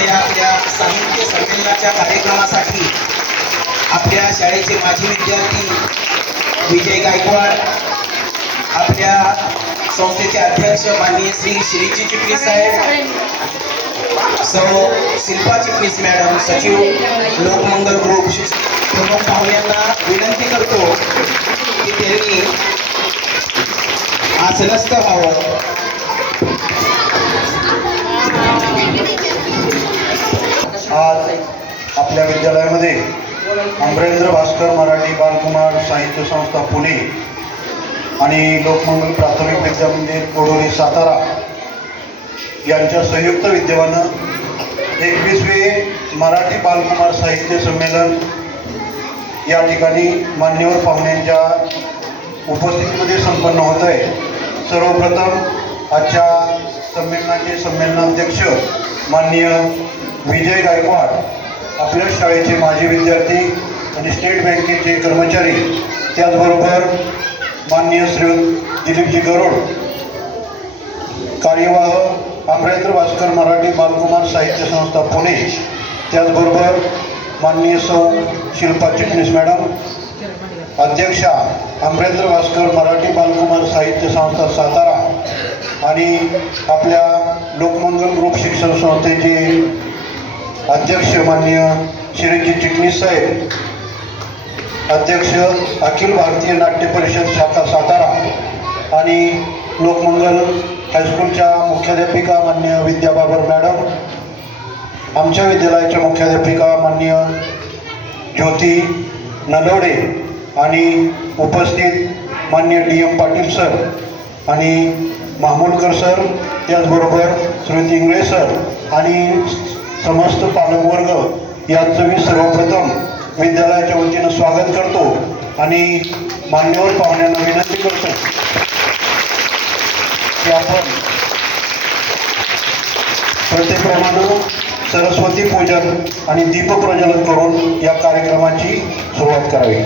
आजच्या या आपल्या साहित्य संमेलनाच्या कार्यक्रमासाठी आपल्या शाळेचे माजी विद्यार्थी विजय गायकवाड, आपल्या संस्थेचे अध्यक्ष माननीय श्री श्रीजी चिटणीस साहेब, सौ शिल्पा चिटणीस मॅडम, सचिव लोकमंगल ग्रुप प्रमुख पाहुण्यांना विनंती करतो की त्यांनी आसनस्थ व्हावं. आज आपल्या विद्यालयामध्ये अमरेंद्र भास्कर मराठी बालकुमार साहित्य संस्था पुणे आणि लोकमंगल प्राथमिक विद्यामंदिर कोडोली सातारा यांच्या संयुक्त विद्यमानं 21वे मराठी बालकुमार साहित्य संमेलन या ठिकाणी मान्यवर पाहुण्यांच्या उपस्थितीमध्ये संपन्न होत आहे. सर्वप्रथम आजच्या संमेलनाचे संमेलनाध्यक्ष माननीय विजय गायकवाड, आपल्या शाळेचे माजी विद्यार्थी आणि स्टेट बँकेचे कर्मचारी, त्याचबरोबर माननीय श्री दिलीपजी गरुड, कार्यवाह अमरेंद्र भास्कर मराठी बालकुमार साहित्य संस्था पुणे, त्याचबरोबर माननीय सौ शिल्पा चिटणीस मॅडम, अध्यक्षा अमरेंद्र भास्कर मराठी बालकुमार साहित्य संस्था सातारा आणि आपल्या लोकमंगल ग्रुप शिक्षण संस्थेचे अध्यक्ष माननीय श्रीजी चिटणीस साहेब, अध्यक्ष अखिल भारतीय नाट्य परिषद शाखा सातारा आणि लोकमंगल हायस्कूलच्या मुख्याध्यापिका माननीय विद्या बाबर मॅडम, आमच्या विद्यालयाच्या मुख्याध्यापिका माननीय ज्योती नलवडे आणि उपस्थित माननीय DM पाटील सर आणि मामूलकर सर, त्याचबरोबर श्रीमती इंगळे सर आणि समस्त पालकवर्ग यांचं मी सर्वप्रथम विद्यालयाच्या वतीनं स्वागत करतो आणि मान्यवर पाहुण्यांना विनंती करतो की आपण प्रत्येकप्रमाणे सरस्वती पूजन आणि दीपप्रज्वलन करून या कार्यक्रमाची सुरुवात करावी.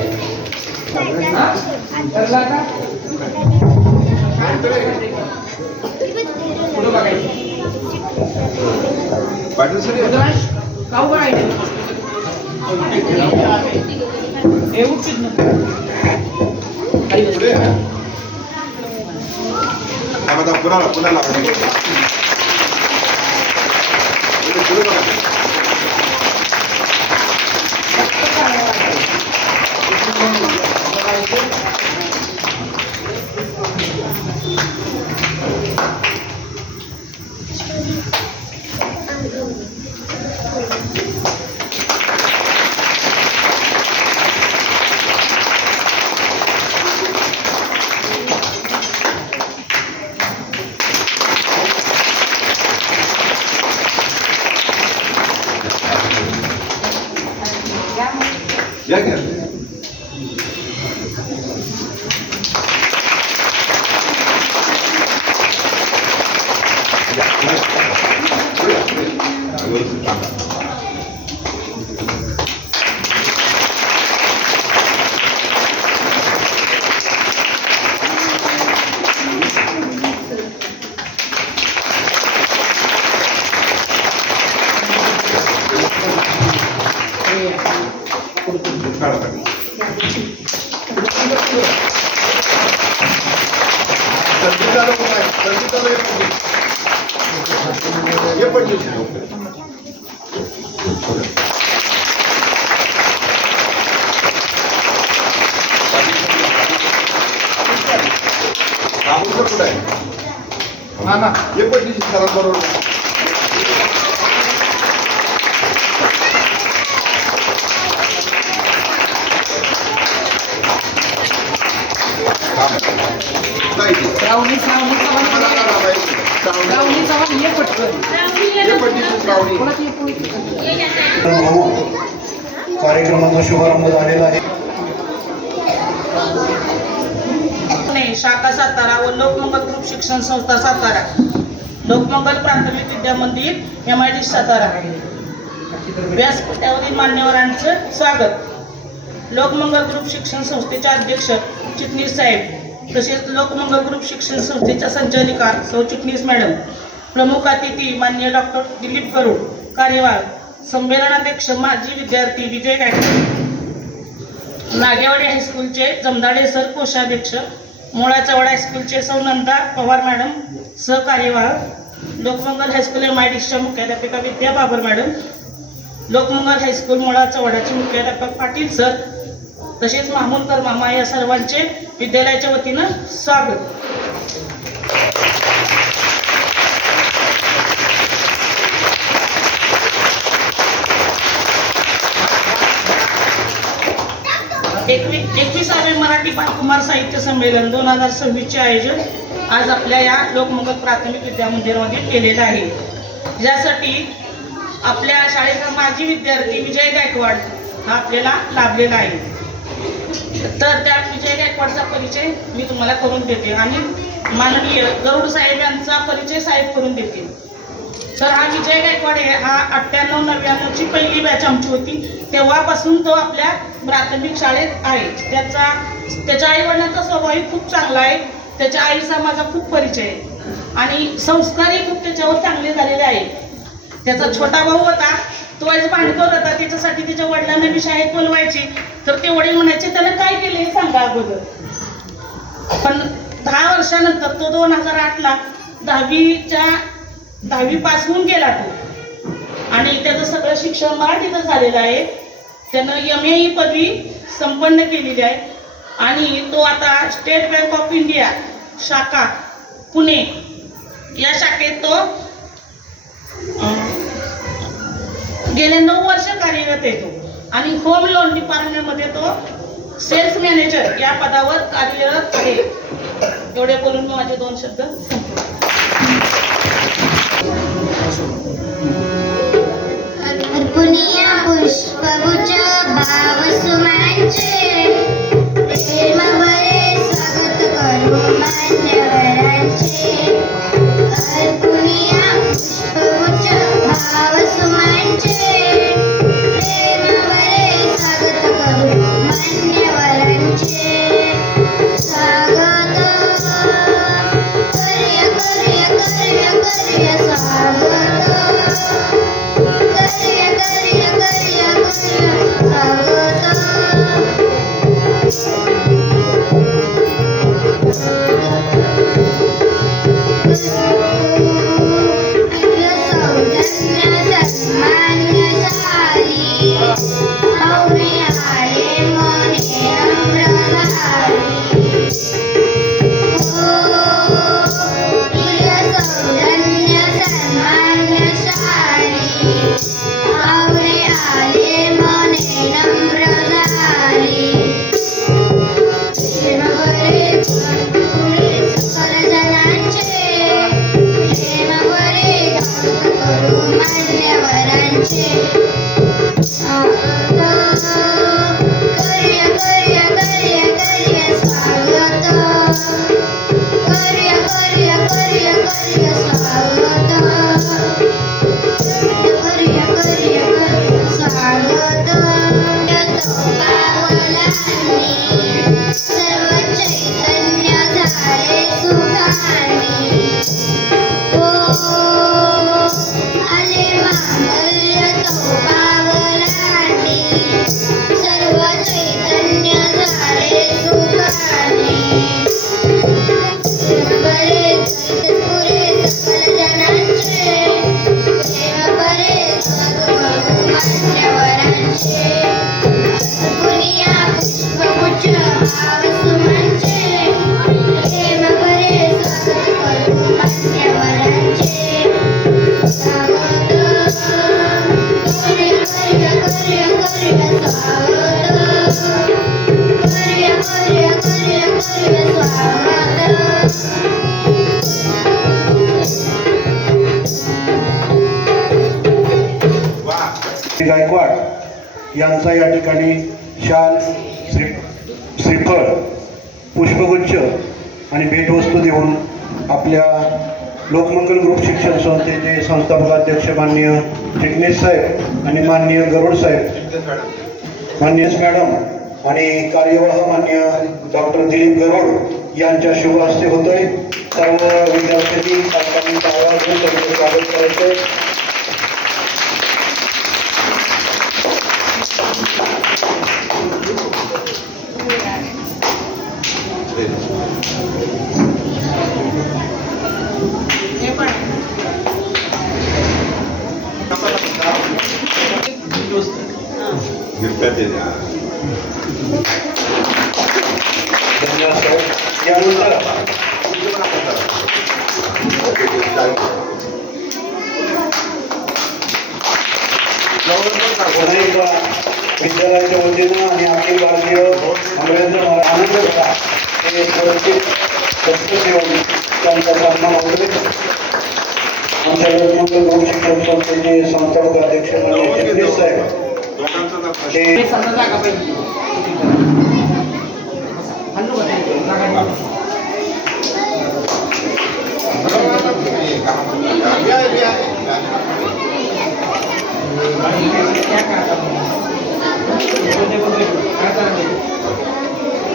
पाटील सर पुन्हा या घ्या. ये पडली सर बरोबर कार्यक्रमाचा शुभारंभ झालेला आहे. शाखा सातारा व लोकमंगल ग्रुप शिक्षण संस्था सातारा, लोकमंगल प्राथमिक विद्यामंदिर MIT सातारा व्यासपीठावरील मान्यवरांचं स्वागत. लोकमंगल ग्रुप शिक्षण संस्थेचे अध्यक्ष चिटणीस साहेब, तसेच लोकमंगल ग्रुप शिक्षण संस्थेच्या संचालिका सौ चिटणीस मॅडम, प्रमुख अतिथी माननीय डॉक्टर दिलीप गरुड, कार्यवाह संमेलनाध्यक्ष माजी विद्यार्थी विजय गायकवाड, नागेवाडी हायस्कूलचे जमदाडे सर कोषाध्यक्ष, मोळाचवडा हायस्कूलचे सौ नंदा पवार मॅडम सहकार्यवाह, लोकमंगल हायस्कूल MIDCच्या मुख्याध्यापिका विद्या बाबर मॅडम, लोकमंगल हायस्कूल मोळाचवडाचे मुख्याध्यापक पाटील सर, तसेच मामूलकर मामा या सर्वांचे विद्यालयाच्या वतीनं स्वागत. एकविसावे मराठी बालकुमार साहित्य संमेलन 2026चे आयोजन आज आपल्या या लोकमंगल प्राथमिक विद्यामंदिरामध्ये केलेलं आहे. ज्यासाठी आपल्या शाळेचा माजी विद्यार्थी विजय गायकवाड हा आपल्याला लाभलेला आहे. तर त्या विजय गायकवाडचा परिचय मी तुम्हाला करून देते आणि माननीय गरुड साहेब यांचा परिचय साहेब करून देतील. तर हा विजय गायकवाड हा 98-99ची पहिली बॅच आमची होती. तेव्हापासून तो आपल्या प्राथमिक शाळेत आहे. त्याच्या आईवडिलांचा स्वभावही खूप चांगला आहे. त्याच्या आईचा माझा खूप परिचय आहे आणि संस्कारही खूप त्याच्यावर चांगले झालेले आहे. त्याचा छोटा भाऊ होता, तो आज भांडखोर होता. त्याच्यासाठी त्याच्या वडिलांना मी शाळेत बोलवायची तर ते वडील म्हणायचे त्यानं काय केलं हे सांगा अगोदर. पण 10 वर्षानंतर तो 2008ला 10वी पास होऊन गेला तो आणि त्याचं सगळं शिक्षण मराठीतच झालेलं आहे. त्यानं MA ही पदवी संपन्न केलेली आहे आणि तो आता स्टेट बँक ऑफ इंडिया शाखा पुणे या शाखेत तो गेले 9 वर्ष कार्यरत आहे तो आणि होम लोन डिपार्टमेंटमध्ये तो सेल्स मॅनेजर या पदावर कार्यरत आहे. एवढे बोलून मी माझे 2 शब्द संपवतो. पुनिया पुष्पगुच्छ भाव सुमांचे प्रेम बरे स्वागत करू मान्यवरांचे. पुनिया पुष्पगुच्छ भाव सुमांचे प्रेम बरे स्वागत करू मान्यवरांचे. स्वागत करूया करूया करूया करूया स्वागत. गायकवाड यांचा या ठिकाणी शाल, श्रीफळ, पुष्पगुच्छ आणि भेटवस्तू देऊन आपल्या लोकमंगल ग्रुप शिक्षण संस्थेचे संस्थापक अध्यक्ष माननीय चिटणीस साहेब आणि माननीय गरुड साहेब, माननीय मॅडम आणि कार्यवाह माननीय डॉक्टर दिलीप गरुड यांच्या शुभ हस्ते होतोय. सर्व विद्यार्थ्यांनी स्वागत करायचं. गिफ्ट ते द्या. धन्यवाद साहेब. यानंतर ओके, ठीक, चालेल. पुन्हा एकदा विद्यालयाच्या वतीनं आणि अखिल भारतीय अंग्रेज आनंद झाला हे सुरक्षित लक्ष ठेवून त्यांचा सन्मान होतो. आमच्या लोकमंगल गौड शिक्षण संस्थेचे संस्थापक अध्यक्ष म्हणजे जगदीश साहेब दोघांचं दाखवा. ते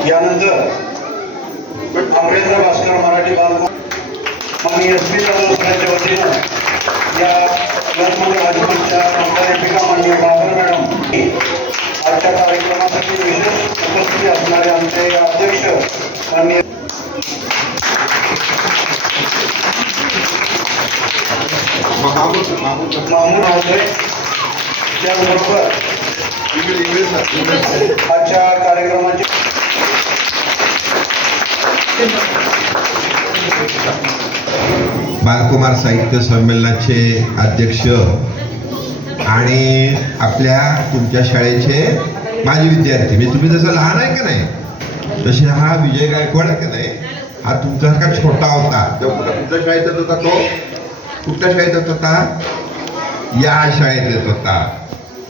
यानंतर अमरेंद्र भास्कर मराठी बांधव आणि एस पी साहेबांच्या वतीनं या लोकमंगल हायस्कूलच्या मुख्याध्यापिका माननीय बाबर मॅडम आजच्या कार्यक्रमासाठी विशेष उपस्थिती असणारे आमचे अध्यक्ष माननीय महामूद मामून महोदय त्याचबरोबर इंग्लिश आजच्या कार्यक्रमाचे बालकुमार साहित्य संमेलनाचे अध्यक्ष आणि आपल्या तुमच्या शाळेचे माजी विद्यार्थी म्हणजे तुम्ही जसं लहान आहे का नाही तसे हा विजय गायकवाड आहे का नाही हा तुमच्यासारखा छोटा होता तेव्हा कुठल्या शाळेत येत होता तो कुठल्या शाळेत येत होता या शाळेत येत होता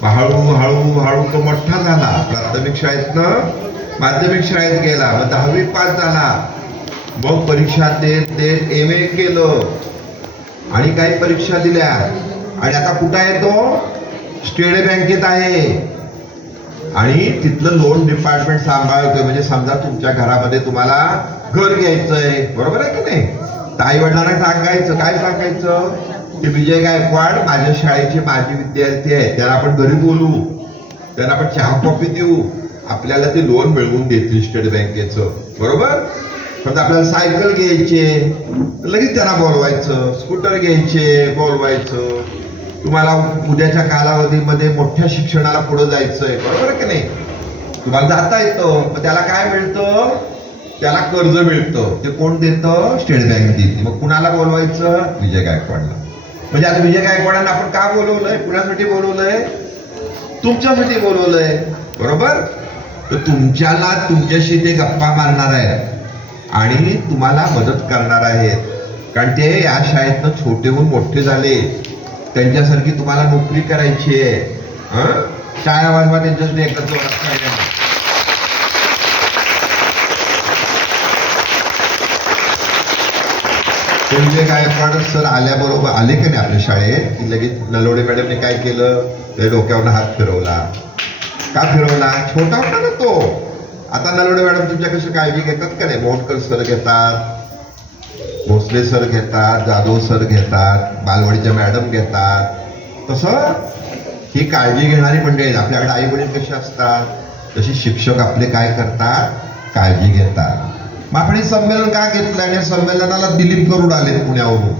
हळूहळू तो मोठा झाला प्राथमिक शाळेतनं माध्यमिक शाळेत गेला मग 10वी पास झाला मग परीक्षा देत एम ए केलं आणि काही परीक्षा दिल्या आणि आता कुठं आहे तो स्टेट बँकेत आहे आणि तिथलं लोन डिपार्टमेंट सांभाळतोय म्हणजे समजा तुमच्या घरामध्ये तुम्हाला घर घ्यायचंय बरोबर आहे की नाही तर आई वडिलांना सांगायचं काय सांगायचं की विजय गायकवाड माझ्या शाळेचे माजी विद्यार्थी आहे त्यांना आपण घरी बोलू त्यांना आपण चहा कॉफी देऊ आपल्याला ते लोन मिळवून देतील स्टेट बँकेचं बरोबर समजा आपल्याला सायकल घ्यायचे लगेच त्यांना बोलवायचं स्कूटर घ्यायचे बोलवायचं तुम्हाला उद्याच्या कालावधीमध्ये मोठ्या शिक्षणाला पुढे जायचंय बरोबर की नाही तुम्हाला जाता येतं मग त्याला काय मिळतं त्याला कर्ज मिळतं ते कोण देतं स्टेट बँक देते मग कुणाला बोलवायचं विजय गायकवाडला म्हणजे आता विजय गायकवाडांना आपण का बोलवलंय कुणासाठी बोलवलंय तुमच्यासाठी बोलवलंय बरोबर तर तुमच्याला तुमच्याशी ते गप्पा मारणार आहेत आणि तुम्हाला मदत करणार आहेत कारण ते या शाळेतनं छोटे होऊन मोठे झाले त्यांच्यासारखी तुम्हाला नोकरी करायची आहे शाळा वाजवा त्यांच्यासाठी एकत्र विजय गायकवाड सर आल्याबरोबर आले का नाही आपल्या शाळेत की लगेच नलवडे मॅडमने काय केलं ते डोक्यावरनं हात फिरवला का फिरवला छोटा होता ना तो आता नलवडे मॅडम तुमच्या कशी काळजी घेतात का नाही मोहनकर सर घेतात भोसले सर घेतात जाधव सर घेतात बालवाडीच्या मॅडम घेतात तसं ही काळजी घेणारी मंडळी आपल्याकडे आई वडील कशी असतात तशी शिक्षक आपले काय करतात काळजी घेतात मग आपण हे संमेलन का घेतलं आणि संमेलनाला दिलीप गरुड आले पुण्यावरून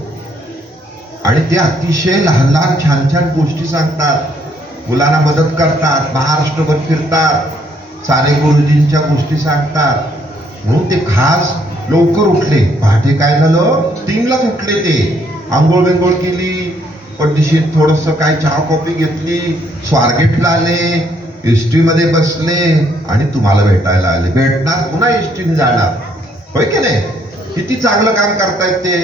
आणि ते अतिशय लहान लहान छान छान गोष्टी सांगतात मुलांना मदत करतात महाराष्ट्रभर फिरतात साने गुरुजींच्या गोष्टी सांगतात म्हणून ते खास लवकर उठले पहाटे काय झालं 3लाच उठले ते आंघोळ बिंघोळ केली पटदिशीर थोडंसं काय चहा कॉफी घेतली स्वारगेटला आले एसटी मध्ये बसले आणि तुम्हाला भेटायला आले भेटणार पुन्हा एसटीने जाणार होय की नाही किती चांगलं काम करतायत ते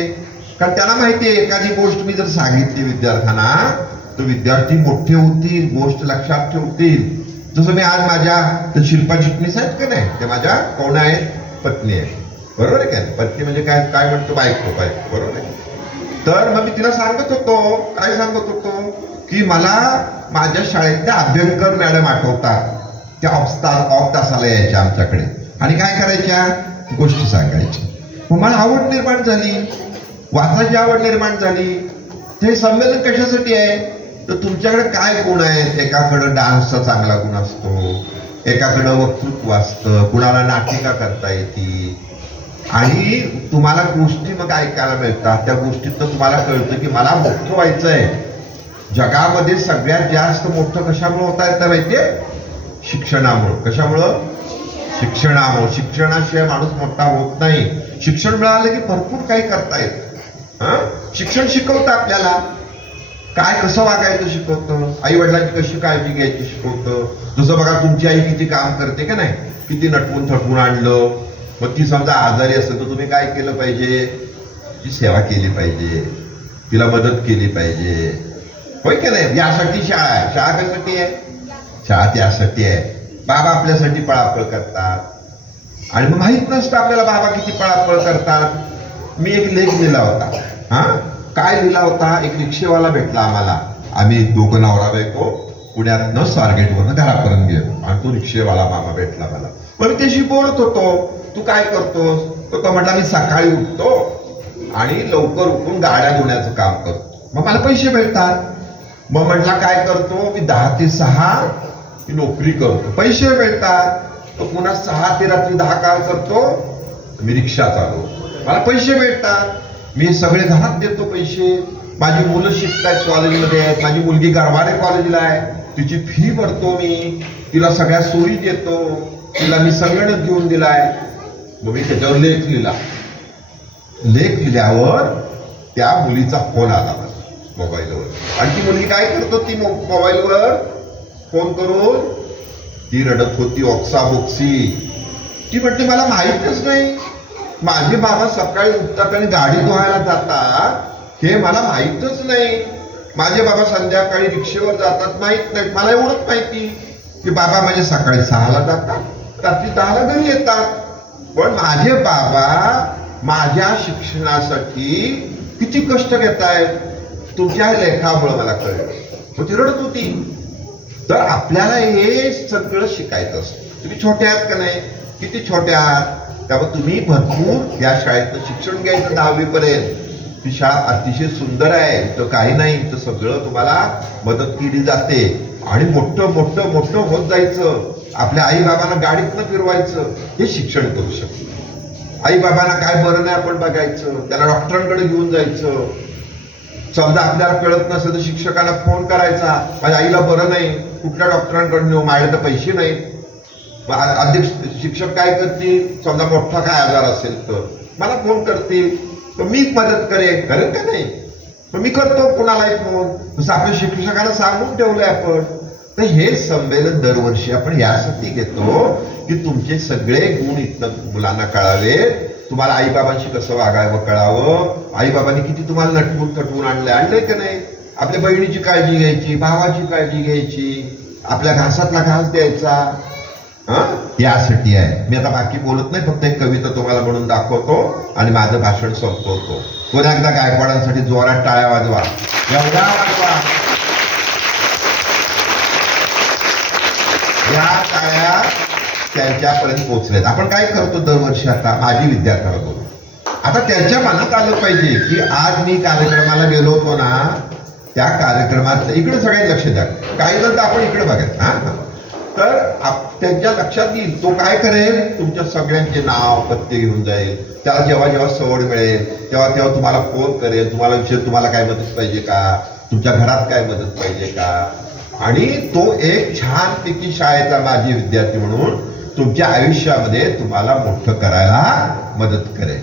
कारण त्यांना माहिती आहे एखादी गोष्ट मी जर सांगितली विद्यार्थ्यांना तर विद्यार्थी मोठे होतील गोष्ट लक्षात ठेवतील जसं मी आज माझ्या शिल्पा चिटणीस आहेत का नाही ते माझ्या कोण आहेत पत्नी आहे बरोबर आहे का पत्नी म्हणजे काय काय म्हणतो बायको बरोबर आहे तर मग मी तिला सांगत होतो काय सांगत होतो की मला माझ्या शाळेतल्या अभ्यंकर मॅडम आठवतात त्या ऑफ तासाला यायच्या आमच्याकडे आणि काय करायच्या गोष्टी सांगायच्या मग मला आवड निर्माण झाली वाचायची आवड निर्माण झाली हे संमेलन कशासाठी आहे तर तुमच्याकडे काय गुण आहेत एकाकडं डान्सचा चांगला गुण असतो एकाकडं वक्तृत्व असतं कुणाला नाटिका करता येते आणि तुम्हाला गोष्टी मग ऐकायला मिळतात त्या गोष्टीत तुम्हाला कळतं की मला मोठं व्हायचं आहे जगामध्ये सगळ्यात जास्त मोठं कशामुळे होता येतं माहितीये? शिक्षणामुळं. कशामुळं? शिक्षणामुळं. शिक्षणाशिवाय माणूस मोठा होत नाही. शिक्षण मिळालं की भरपूर काही करता येतं. शिक्षण शिकवतं आपल्याला काय कसं वागायचं शिकवतं, आई वडिलांची कशी काळजी घ्यायची शिकवतं. जसं बघा तुमची आई किती काम करते का नाही, किती नटवून थटवून आणलं. मग ती समजा आजारी असेल तर तुम्ही काय केलं पाहिजे? तिची सेवा केली पाहिजे, तिला मदत केली पाहिजे, होय की नाही? यासाठी शाळा आहे. शाळा कशासाठी आहे? शाळा त्यासाठी आहे. बाबा आपल्यासाठी पळापळ करतात आणि मग माहित नसतं आपल्याला बाबा किती पळापळ करतात. मी एक लेख लिहिला होता. काय लिहिला होता? एक रिक्षेवाला भेटला आम्हाला. आम्ही दोघं नवरा बायको पुण्यातनं स्वारगेटवरनं घरापर्यंत गेलो आणि तो रिक्षेवाला मामा भेटला मला. मग मी त्याशी बोलत होतो, तू काय करतोस? तो म्हटला मी सकाळी उठतो आणि लवकर उठून गाड्या धुण्याचं काम करतो, मग मला पैसे भेटतात. मग म्हटला काय करतो? मी 10 ते 6 नोकरी करतो, पैसे भेटतात. तो पुन्हा 6 ते रात्री 10 काय करतो? मी रिक्षा चालवतो, मला पैसे भेटतात. मी सगळे घरात देतो पैसे. माझी मुलं शिकतायत, कॉलेजमध्ये आहेत. माझी मुलगी गरवारे कॉलेजला आहे, तिची फी भरतो मी, तिला सगळ्या सोयी देतो, तिला मी संगणक घेऊन दिलाय. मग मी त्याच्यावर लेख लिहिला. लेख लिहिल्यावर त्या मुलीचा फोन आला मला मोबाईलवर. आणि ती मुलगी काय करतो? ती मोबाईलवर फोन करून ती रडत होती, ओक्साबोक्सी. ती म्हटली मला माहीतच नाही, माझे बाबा सकाळी उठतात आणि गाडी धुवायला जातात, हे मला माहीतच नाही. माझे बाबा संध्याकाळी रिक्षेवर जातात, माहीत नाही. मला एवढंच माहिती की बाबा माझे सकाळी 6ला जातात, रात्री 10ला घरी येतात. पण माझे बाबा माझ्या शिक्षणासाठी किती कष्ट घेत आहेत, तुमच्या लेखामुळे मला कळलं. मग ती रडत होती. तर आपल्याला हे सगळं शिकायचं असतं. तुम्ही छोटे आहात का नाही? किती छोटे आहात? त्यामुळे तुम्ही भरपूर या शाळेतनं शिक्षण घ्यायचं 10वी पर्यंत. ती शाळा अतिशय सुंदर आहे, तर काही नाही, तर सगळं तुम्हाला मदत केली जाते. आणि मोठं मोठं मोठं होत जायचं. आपल्या आई बाबांना गाडीतनं फिरवायचं, हे शिक्षण करू शकतो. आई बाबांना काय बरं नाही आपण बघायचं, त्याला डॉक्टरांकडे घेऊन जायचं. समजा आपल्याला कळत नसेल तर शिक्षकांना फोन करायचा, माझ्या आईला बरं नाही, कुठल्या डॉक्टरांकडे नेऊ, माझ्याकडे पैसे नाहीत. अध्यक्ष शिक्षक काय करतील? समजा मोठा काय आजार असेल तर मला फोन करतील, तर मी मदत करेन का नाही? तर मी करतो कुणालाही फोन. जसं आपल्या शिक्षकांना सांगून ठेवलंय आपण. तर हे संमेलन दरवर्षी आपण यासाठी घेतो की तुमचे सगळे गुण इथनं मुलांना कळावे, तुम्हाला आईबाबांशी कसं वागावं कळावं, आईबाबांनी किती तुम्हाला नटवून थटवून आणलंय का नाही, आपल्या बहिणीची काळजी घ्यायची, भावाची काळजी घ्यायची, आपल्या घासातला घास द्यायचा. यासाठी आहे. मी आता बाकी बोलत नाही, फक्त एक कविता तुम्हाला म्हणून दाखवतो आणि माझं भाषण संपवतो. पुन्हा एकदा गायकवाडांसाठी जोरात टाळ्या वाजवा, एवढा वाजवा. या टाळ्या त्यांच्यापर्यंत पोहोचल्यात. आपण काय करतो दरवर्षी? आता माझी विद्यार्थ्याला बोलू. आता त्यांच्या मनात आलं पाहिजे की आज मी कार्यक्रमाला गेलो होतो ना, त्या कार्यक्रमात इकडे सगळ्यांनी लक्ष द्या. काही जण तर आपण इकडे बघायचं. तर त्यांच्या लक्षात येईल, तो काय करेल? तुमच्या सगळ्यांचे नाव पत्ते घेऊन जाईल. त्याला जेव्हा जेव्हा सवड मिळेल तेव्हा तेव्हा तुम्हाला फोन करेल, तुम्हाला विषय तुम्हाला काय मदत पाहिजे का, तुमच्या घरात काय मदत पाहिजे का. आणि तो एक छानपैकी शाळेचा माजी विद्यार्थी म्हणून तुमच्या आयुष्यामध्ये तुम्हाला मोठं करायला मदत करेल.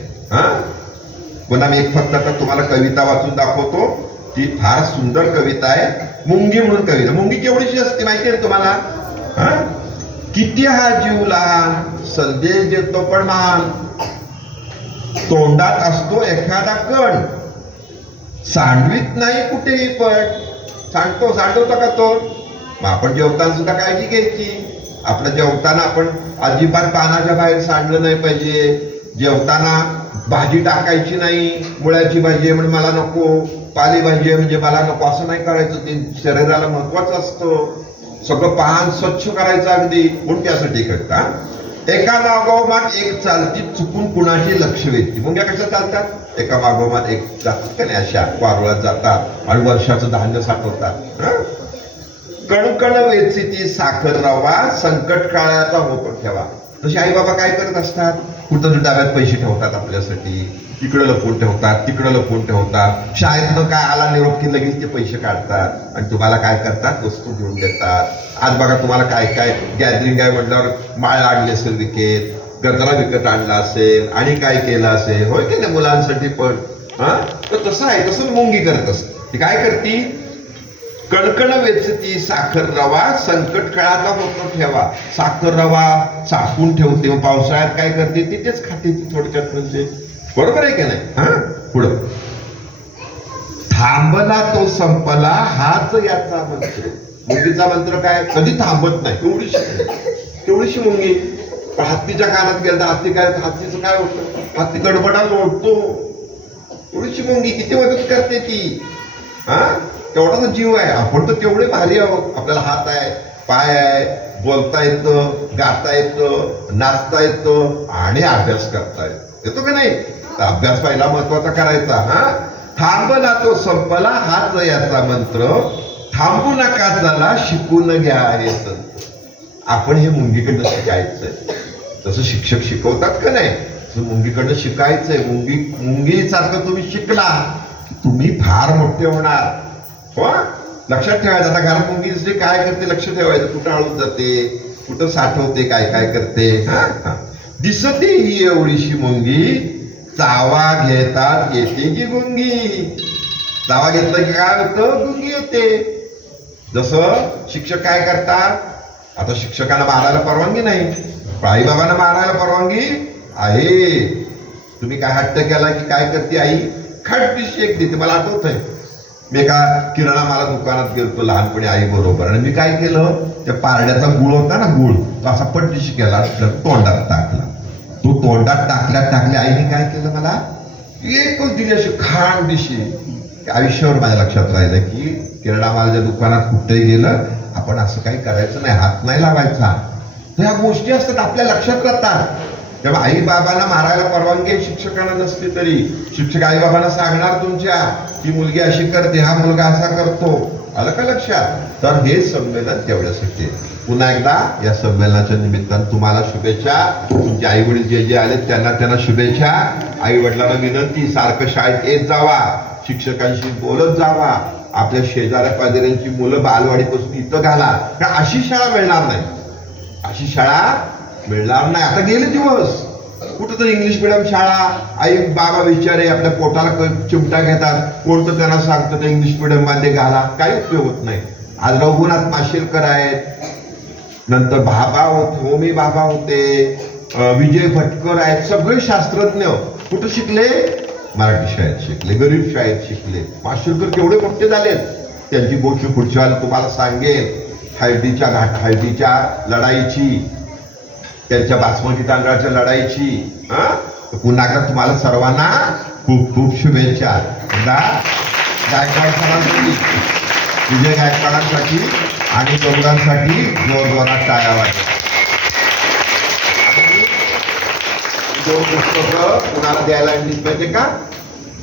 पुन्हा मी एक फक्त आता तुम्हाला कविता वाचून दाखवतो. ती फार सुंदर कविता आहे. मुंगी म्हणून कविता. मुंगी केवढीशी असते माहिती आहे तुम्हाला? किती हा जीव लहान, संदेश देतो पण महान, तोंडात असतो एखादा कण, सांडवीत नाही कुठेही पण. सांडवतो का तो? मग आपण जेवताना सुद्धा काळजी घ्यायची. आपलं जेवताना आपण अजिबात पानाच्या बाहेर सांडलं नाही पाहिजे. जेवताना भाजी टाकायची नाही, मुळ्याची भाजी आहे म्हणून मला नको, पालेभाजी आहे म्हणजे मला नको, असं नाही करायचं. ते शरीराला महत्वाचं असतं. सगळं पान स्वच्छ करायचं अगदी. म्हणून त्यासाठी करता एका मागोमाग एक चालती, चुकून कुणाची लक्ष वेधती. मुंग्या कशा चालतात? एका मागोमाग एक जातात का नाही, अशा वारुळात जातात आणि वर्षाचं धान्य साठवतात. कणकण वेचीती साखर रवा, संकट काळाचा होतो ठेवा. तसे आई बाबा काय करत असतात, कुठं डब्यात पैसे ठेवतात आपल्यासाठी, इकडं लपवून ठेवतात, तिकडं लपवून ठेवतात. शाळेतनं काय आला निरोप की लगेच ते पैसे काढतात आणि तुम्हाला काय करतात, वस्तू घेऊन देतात. आज बघा तुम्हाला काय काय गॅदरिंग आहे म्हटल्यावर माळ आणली असेल विकेत, गजरा विकत आणला असेल आणि काय केलं असेल, होय की नाही मुलांसाठी पण. हा तर तसं आहे, तसं मुंगी करत असते. ती काय करती, कणकण वेचती साखर रवा, संकट काळाचा होतो ठेवा. साखर रवा साठवून ठेवते, मग पावसाळ्यात काय करते, ती तेच खाते ती थोडक्यात. म्हणजे बरोबर आहे की नाही. हा पुढं, थांबला तो संपला हाच याचा मंत्र. मुंगीचा मंत्र काय, कधी थांबत नाही. तेवढीशी मुंगी. पण हत्तीच्या कानात गेला, हत्तीचं काय होतं, हत्ती गडबडा लोटतो. थोडीशी मुंगी किती मदत करते ती. हा तेवढाच जीव आहे. आपण तर तेवढे भारी आहोत. आपल्याला हात आहे, पाय आहे, बोलता येतं, गाता येतं, नाचता येतं आणि अभ्यास करता येतो का नाही. तर अभ्यास पहिला महत्वाचा करायचा. हा थांबला तो संपला हाच याचा मंत्र, थांबू नका चला शिकून घ्या हे तंत्र. आपण हे मुंगीकडनं शिकायचंय. तसं शिक्षक शिकवतात का नाही, तसं मुंगीकडनं शिकायचंय. मुंगीसारखं तुम्ही शिकला की तुम्ही फार मोठे होणार. हो लक्षात ठेवायचं. आता घरात मुंगी दिसली काय करते लक्ष ठेवायचं, कुठं अळून जाते, कुठं साठवते, काय काय करते. हा दिसते ही एवढीशी मुंगी, चावा घेतात येते की गुंगी. चावा घेतला की काय होतं, गुंगी येते. जसं शिक्षक काय करतात, आता शिक्षकांना मारायला परवानगी नाही, आई बाबांना मारायला परवानगी आहे. तुम्ही काय हट्ट केला की काय करते आई, खटपिशी एक देते. मला आठवत आहे, मी एका किराणा माला दुकानात गेलो लहानपणी आई बरोबर, आणि मी काय केलं, त्या पारड्याचा गुळ होता ना, गुळ तो असा पटदिशी केला, तोंडात टाकला. तो तोंडात टाकल्या आईने काय केलं, मला एकच दिली अशी खाण दिशी. आयुष्यावर माझ्या लक्षात राहिलं की किराणा मालाच्या दुकानात कुठेही गेलं आपण असं काही करायचं नाही, हात नाही लावायचा. ह्या गोष्टी असतात आपल्या लक्षात राहतात. तेव्हा आई बाबांना मारायला परवानगी शिक्षकांना नसली तरी शिक्षक आई बाबांना सांगणार तुमच्या ही मुलगी अशी करते, हा मुलगा असा करतो. आलं का लक्षात. तर हे संमेलन तेवढ्यासाठी. पुन्हा एकदा या संमेलनाच्या निमित्तानं तुम्हाला शुभेच्छा. तुमचे आई वडील जे जे आले त्यांना शुभेच्छा. आई वडिलांना विनंती, सारखं शाळेत येत जावा, शिक्षकांशी बोलत जावा. आपल्या शेजाऱ्या पाजाऱ्यांची मुलं बालवाडीपासून इथं घाला, कारण अशी शाळा मिळणार नाही, अशी शाळा मिळणार नाही. आता गेले दिवस कुठं तर इंग्लिश मिडियम शाळा, आई बाबा विचारे आपल्या पोटाला चिमटा घेतात, कोणतं त्यांना सांगतं ते इंग्लिश मिडियम मध्ये घाला, काही उपयोग होत नाही. आज रघुनाथ माशेलकर आहेत, नंतर होमी बाबा होते, विजय भटकर आहेत, सगळे शास्त्रज्ञ कुठं शिकले, मराठी शाळेत शिकले, गरीब शाळेत शिकले. माशेलकर केवढे मोठे झालेत. त्यांची गोष्ट पुढच्या वेळेला तुम्हाला सांगेन. हळदीच्या लढाईची, त्यांच्या बासमती तांदळाच्या लढाईची. पुन्हा एकदा तुम्हाला सर्वांना खूप खूप शुभेच्छा. गायकवाड सरांसाठी, विजय गायकवाडांसाठी आणि गौरांसाठी जोरजोरात टाळ्या वाजवा. दोन पुस्तकं कुणाला द्यायला आणली पाहिजे का,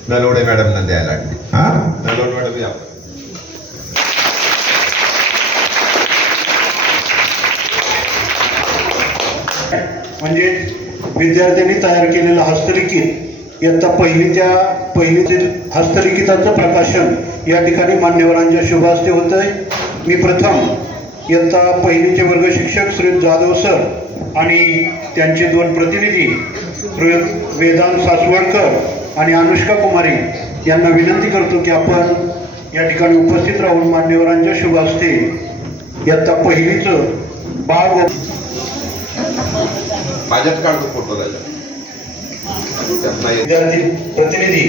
नलवडे मॅडमना द्यायला आणली. नलवडे मॅडम या. म्हणजे विद्यार्थ्यांनी तयार केलेलं हस्तलिखित इयत्ता पहिलीतील हस्तलिखिताचं प्रकाशन या ठिकाणी मान्यवरांच्या शुभ हस्ते होत आहे. मी प्रथम इयत्ता पहिलीचे वर्ग शिक्षक श्री जाधव सर आणि त्यांचे दोन प्रतिनिधी वेदांत सासवडकर आणि अनुष्का कुमारी यांना विनंती करतो की आपण या ठिकाणी उपस्थित राहून मान्यवरांच्या शुभ हस्ते इयत्ता पहिलीचं बाळ माझ्यात काढतो फोटो त्याचा. विद्यार्थी प्रतिनिधी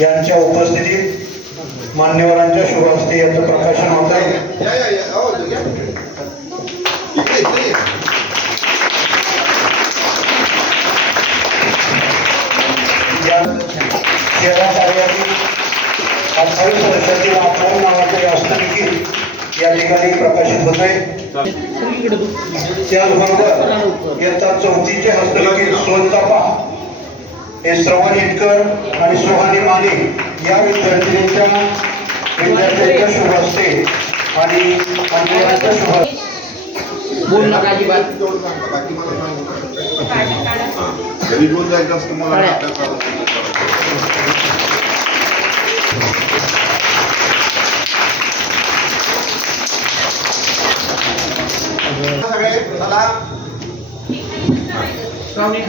यांच्या उपस्थितीत मान्यवरांच्या शुभ हस्ते याचं प्रकाशन होत आहे. शहरा कार्यातील 28 वर्षातील आठवण नावाचे हस्तलिखित या ठिकाणी प्रकाशित होत आहे. त्याचबरोबर इयत्ता 4थीचे हस्तलिखित सोनचापा हे श्रवण इटकर आणि सोहानी माने या विद्यार्थ्यांच्या शुभ हस्ते आणि मान्यवरांच्या शुभ बोल नका अजिबात. तेवढं सांगा, बाकी मला सांगू काढा, काढा. हां. घरी घेऊन जायचं असतं मला काढा. नाटक करायचं. सगळे चला.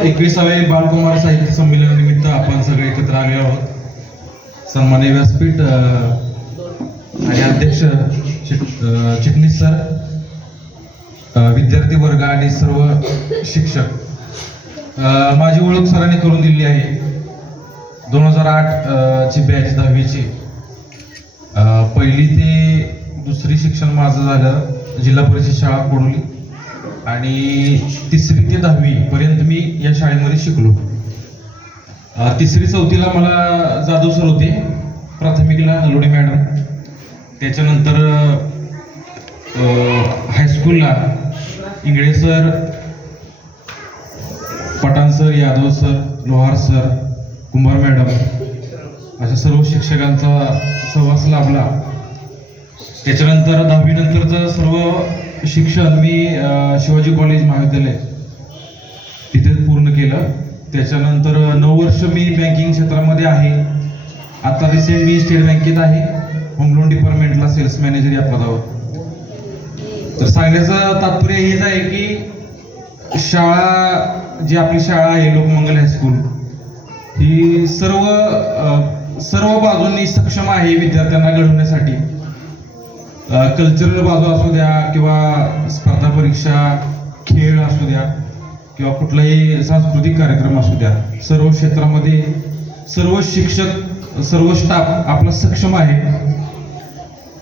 21वे बालकुमार साहित्य संमेलनानिमित्त आपण सगळे एकत्र आले आहोत. सन्माननीय व्यासपीठ आणि अध्यक्ष चिटणीस सर, विद्यार्थी वर्ग आणि सर्व शिक्षक, माझी ओळख सरांनी करून दिली आहे. 2008 ची बॅच 10वीची. पहिली ते दुसरी शिक्षण माझं झालं जिल्हा परिषद शाळा कोडोली आणि 3री ते 10वी पर्यंत मी या शाळेमध्ये शिकलो. 3री 4थीला मला जाधव सर होते, प्राथमिकला नलोडे मॅडम. त्याच्यानंतर हायस्कूलला Ingle sir, Pathan sir, Yadav sir, Lohar sir, Kumbhar madam अशा सर्व शिक्षकांचा सहवास लाभला. त्याच्यानंतर 10वी नंतरचं सर्व शिक्षण मी शिवाजी कॉलेज महाविद्यालय तिथे पूर्ण केलं. त्याच्यानंतर 9 वर्ष मी बँकिंग क्षेत्रामध्ये आहे. आता रिसेंट मी स्टेट बँकेत आहे, होम लोन डिपार्टमेंटला सेल्स मॅनेजर या पदावर. तर सांगण्याचं तात्पर्य हेच आहे की शाळा जी आपली शाळा आहे लोकमंगल हायस्कूल ही सर्व बाजूंनी सक्षम आहे विद्यार्थ्यांना घडवण्यासाठी. कल्चरल बाजू असू द्या किंवा स्पर्धा परीक्षा, खेळ असू द्या किंवा कुठलाही सांस्कृतिक कार्यक्रम असू द्या, सर्व क्षेत्रामध्ये सर्व शिक्षक, सर्व स्टाफ आपला सक्षम आहे.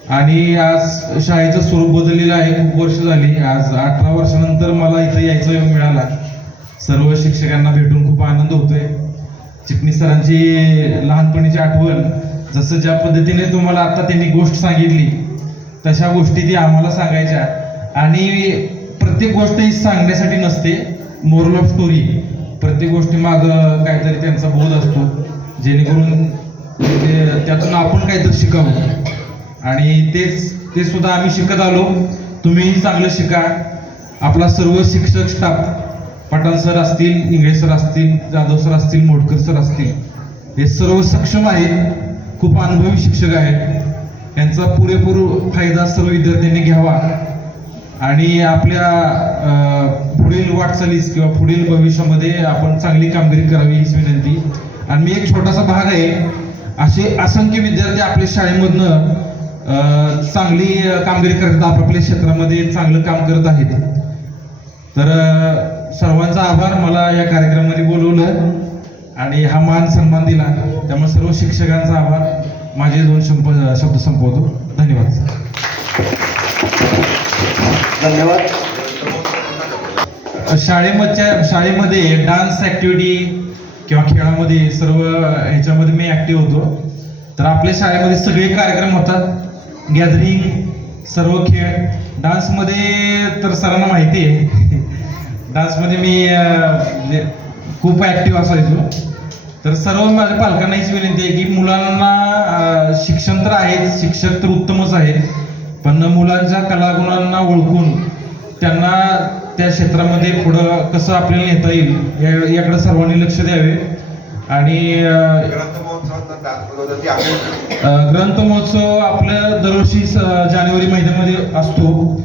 आणि आज शाळेचं स्वरूप बदललेलं आहे. खूप वर्ष झाली. आज 18 वर्षानंतर मला इथं यायचा योग मिळाला. सर्व शिक्षकांना भेटून खूप आनंद होतोय. चिटणीस सरांची लहानपणीची आठवण, जसं ज्या पद्धतीने तुम्हाला आता त्यांनी गोष्ट सांगितली तशा गोष्टी ती आम्हाला सांगायच्या. आणि प्रत्येक गोष्ट ही सांगण्यासाठी नसते, मोरल ऑफ स्टोरी. प्रत्येक गोष्टी मागं काहीतरी त्यांचा बोध असतो, जेणेकरून त्यातून आपण काहीतरी शिकावं. आणि ते सुद्धा आम्ही शिकत आलो. तुम्हीही चांगलं शिका. आपला सर्व शिक्षक स्टाफ, पठाण सर असतील, इंगळे सर असतील, जाधव सर असतील, मोडकर सर असतील, हे सर्व सक्षम आहेत, खूप अनुभवी शिक्षक आहेत. यांचा पुरेपूर फायदा सर्व विद्यार्थ्यांनी घ्यावा आणि आपल्या पुढील वाटचालीस किंवा पुढील भविष्यामध्ये आपण चांगली कामगिरी करावी हीच विनंती. आणि मी एक छोटासा भाग आहे, असे असंख्य विद्यार्थी आपल्या शाळेमधनं चांगली कामगिरी करत आपापल्या क्षेत्रामध्ये चांगलं काम करत आहेत. तर सर्वांचा आभार. मला या कार्यक्रमामध्ये बोलवलं आणि हा मान सन्मान दिला, त्यामुळे सर्व शिक्षकांचा आभार. माझे 2 शब्द संपवतो. धन्यवाद. धन्यवाद. शाळेमध्ये डान्स ॲक्टिव्हिटी किंवा खेळामध्ये सर्व ह्याच्यामध्ये मी ॲक्टिव्ह होतो. तर आपल्या शाळेमध्ये सगळे कार्यक्रम होतात, गॅदरिंग, सर्व खेळ. डान्समध्ये तर सरांना माहिती आहे, डान्समध्ये मी म्हणजे खूप ॲक्टिव्ह असायचो. तर सर्व माझ्या पालकांना हीच विनंती आहे की मुलांना शिक्षण तर आहेच, शिक्षक तर उत्तमच आहेत, पण मुलांच्या कलागुणांना ओळखून त्यांना त्या क्षेत्रामध्ये पुढं कसं आपल्याला नेता येईल याकडे सर्वांनी लक्ष द्यावे. आणि ग्रंथ महोत्सव आपलं दरवर्षी जानेवारी महिन्यामध्ये असतो.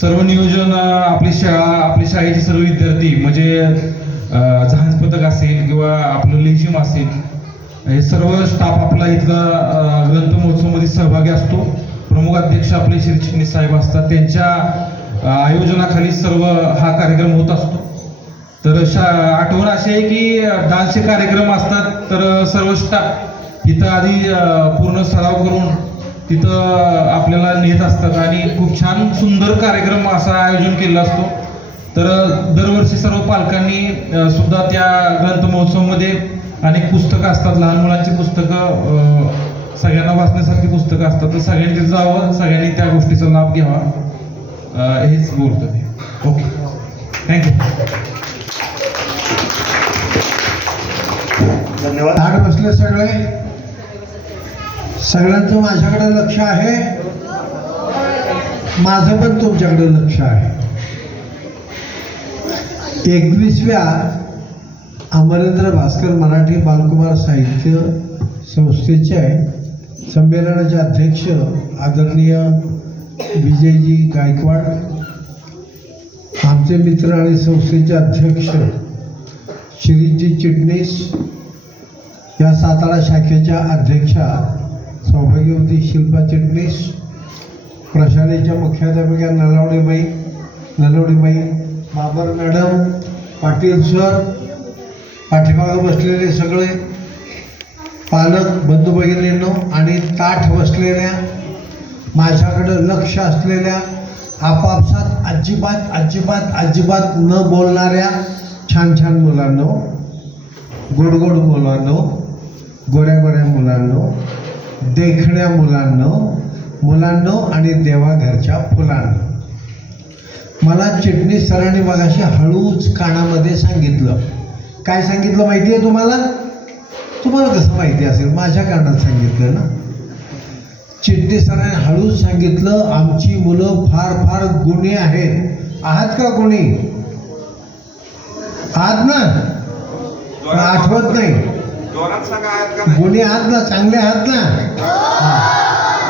सर्व नियोजन आपली शाळेचे सर्व विद्यार्थी म्हणजे जहाज पथक असेल किंवा आपलं लेझिम असेल, हे सर्व स्टाफ आपला इथला ग्रंथ महोत्सवमध्ये सहभागी असतो. प्रमुख अध्यक्ष आपले श्री चिटणीस साहेब असतात, त्यांच्या आयोजनाखाली सर्व हा कार्यक्रम होत असतो. तर आठवण अशी आहे की डान्सचे कार्यक्रम असतात तर सर्व स्टाफ इथं आधी पूर्ण सराव करून तिथं आपल्याला नेत असतात आणि खूप छान सुंदर कार्यक्रम असा आयोजन केलेला असतो. तर दरवर्षी सर्व पालकांनी सुद्धा त्या ग्रंथ महोत्सवामध्ये अनेक पुस्तकं असतात, लहान मुलांची पुस्तकं, सगळ्यांना वाचण्यासारखी पुस्तकं असतात. तर सगळ्यांनी तिथं जावं, सगळ्यांनी त्या गोष्टीचा लाभ घ्यावा, हेच बोलतो मी. Okay, thank you. धन्यवाद. ताट बसले सगळे. सगळ्यांचं माझ्याकडे लक्ष आहे, माझं पण तुमच्याकडे लक्ष आहे. 21व्या अमरेंद्र भास्कर मराठी बालकुमार साहित्य संस्थेचे संमेलनाचे अध्यक्ष आदरणीय विजयजी गायकवाड, आमचे मित्र आणि संस्थेचे अध्यक्ष शिरीषजी चिटणीस, या सातारा शाखेच्या अध्यक्षा सौभाग्यवती शिल्पा चिटणीस, प्रशालेच्या मुख्याध्यापिका नलवडेबाई, बाबर मॅडम, पाटील सर, पाठीमागं बसलेले सगळे पालक बंधू भगिनींनो आणि ताठ बसलेल्या, माझ्याकडं लक्ष असलेल्या, आपापसात अजिबात न बोलणाऱ्या छान छान मुलांनो, गोड मुलांनो, गोऱ्या मुलांनो, देखण्या मुलांनो आणि देवाघरच्या फुलांनो, मला चिटणीस सरांनी मगाशी हळूच कानामध्ये सांगितलं. काय सांगितलं माहिती आहे तुम्हाला? तुम्हाला कसं माहिती असेल? माझ्या कानात सांगितलं ना. चिटणीस सरांनी हळूच सांगितलं, आमची मुलं फार गुणी आहेत. आहात का गुणी? आहात ना? पण आठवत नाही. गुणी आहात ना? चांगले आहात ना?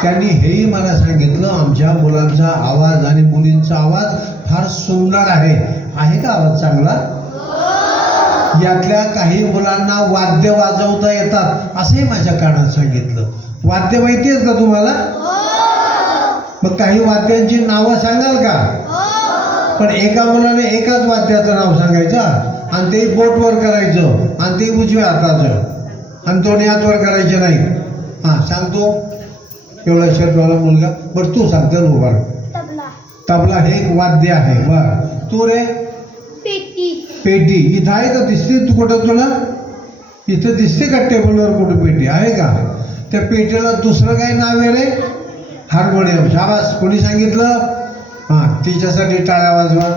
त्यांनी हेही मला सांगितलं, आमच्या मुलांचा आवाज आणि मुलींचा आवाज फार सुंदर आहे. आहे का आवाज चांगला? यातल्या काही मुलांना वाद्य वाजवता येतात असंही माझ्या कानात सांगितलं. वाद्य माहिती आहेत का तुम्हाला? मग काही वाद्यांची नावं सांगाल का? पण एका मुलाने एकाच वाद्याचं नाव सांगायचं आणि ते बोटवर करायचं आणि ते उजव्या हाताचं आणि दोन्ही हातवर करायचे नाही. हां, सांगतो. एवढा शर्टवाला मुलगा. बरं तू सांगतो उभा. तबला हे एक वाद्य आहे. बरं तू रे? पेटी. इथं आहे का? दिसते तू कुठं? तुला इथं दिसते का टेबलवर कुठं पेटी आहे का? त्या पेटीला दुसरं काय नाव आहे रे? हार्मोनियम. शाबास. कोणी सांगितलं? हां, तिच्यासाठी टाळ्या वाजवा.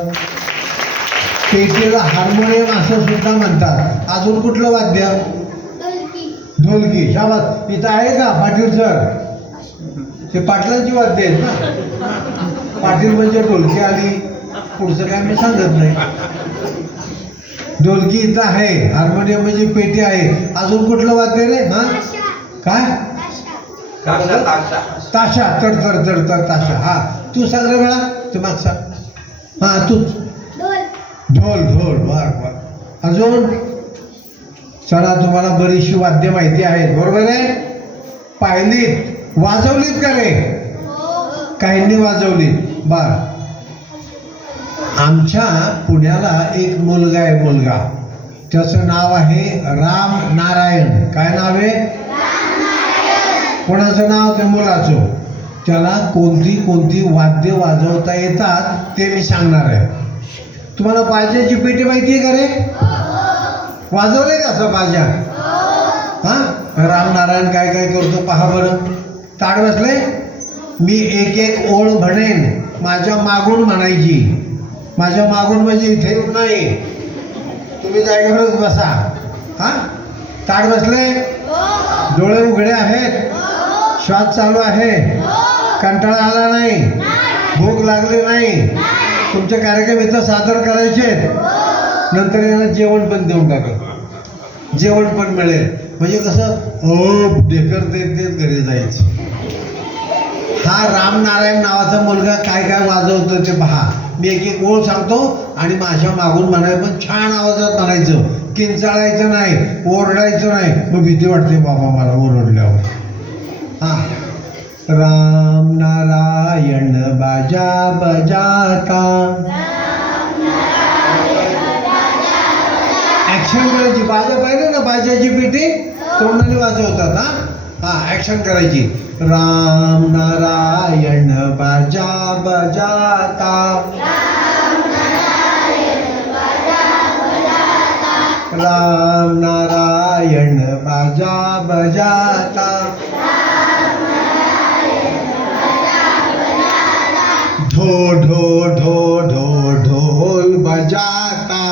पेटीला हार्मोनियम असं सुद्धा म्हणतात. अजून कुठलं वाद्य? ढोलकी. शाबास. इथं आहे का पाटील सर? ते पाटलांची वाद्य आहेत ना. पाटील म्हणजे ढोलकी आली, पुढचं काय मी सांगत नाही. ढोलकी इथं आहे, हार्मोनियम म्हणजे पेटी आहे. अजून कुठलं वाद्य रे? हां काय? ताशा. तर ताशा. हा तू सांग रे वेळा. तू मागचा. हां तूच. ढोल. बर. अजून चला, तुम्हाला बरीचशी वाद्य माहिती आहेत, बरोबर आहे? पाहिलीत, वाजवलीत का रे? काहींनी वाजवलीत. बर. आमच्या पुण्याला एक मुलगा आहे. त्याचं नाव आहे राम नारायण. काय नाव आहे? कोणाचं नाव? त्या मुलाचं. त्याला कोणती वाद्य वाजवता येतात ते मी सांगणार आहे. तुम्हाला बाजाची पेटी माहिती आहे का रे? वाजवले का असं बाजा? हां, राम नारायण काय करतो पहा बरं. ताड बसले. मी एक ओळ म्हणेन, माझ्या मागून म्हणायची. माझ्या मागून म्हणजे इथे नाही, तुम्ही जागेवरच बसा. हां, ताड बसले. डोळे उघडे आहेत. श्वास चालू आहे. कंटाळा आला नाही. भूक लागली नाही. तुमचे कार्यक्रम इथं सादर करायचे. नंतर यांना जेवण पण देऊन टाका. जेवण पण मिळेल. म्हणजे कसं ढेकर देत घरी जायचं. हा रामनारायण नावाचा मुलगा काय वाजवतो ते पहा. मी एक ओळ सांगतो आणि माझ्या मागून म्हणायचं, पण छान आवाजात म्हणायचं. किंचाळायचं नाही, ओरडायचं नाही. मग भीती वाटते बाबा मला ओरडल्यावर. हां, राम नारायण बाजा बजाता. ऍक्शन करायची. बाजा पाहिजे ना, बाजाची पेटी तोंडाने वाजवतात. हां, ऍक्शन करायची. राम नारायण बाजा बजाता. राम नारायण बाजा बजाता. ढो ढो ढो ढो ढोल बजाता.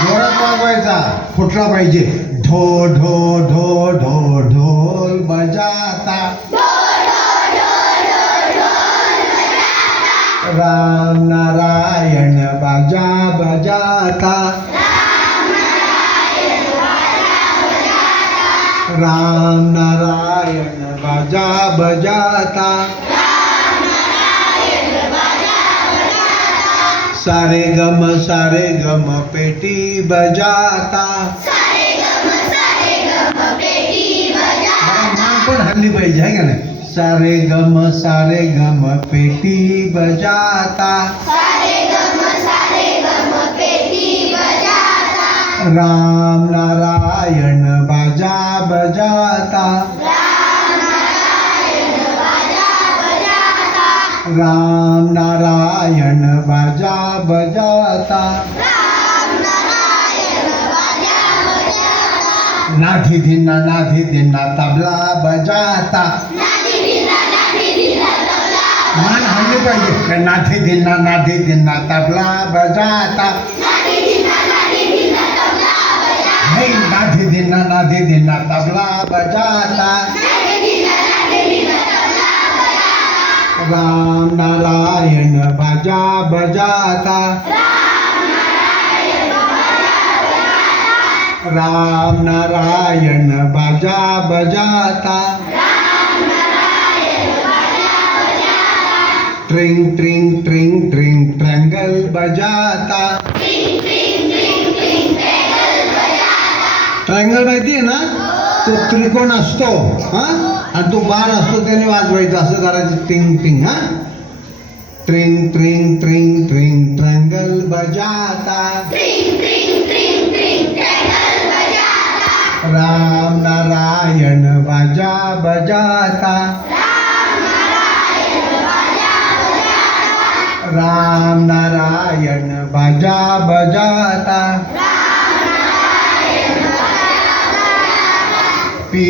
जोरात वाजवायचा, फुटला पाहिजे. ढो ढो ढो ढो ढोल बजाता. राम नारायण बाजा बजाता, राम नारायण बाजा बजाता, सारे गम पेटी बजाता, मान पण हल्ली पाहिजे आहे का नाही? सारे गम पेटी बजाता, राम नारायण बाजा बजाता, राम नारायण बाजा बजाता, नाधी धिन्ना तबला बजाता, मान हल्ली पाहिजे. नाधी धिन्ना तबला बजाता, नाही नाधी धिन्ना तबला बजाता, राम नारायण बाजा बजाता, राम नारायण बाजा बजाता, ट्रिंग ट्रैंगल बजाता. ट्रँगल माहिती आहे ना? तो त्रिकोण असतो हा आणि तो बार असतो त्याने वाजवायचा असं करायचं टिंग हा. ट्रिंग ट्रँगल बजाता, राम नारायण बाजा बजाता, राम नारायण बाजा बजाता, पी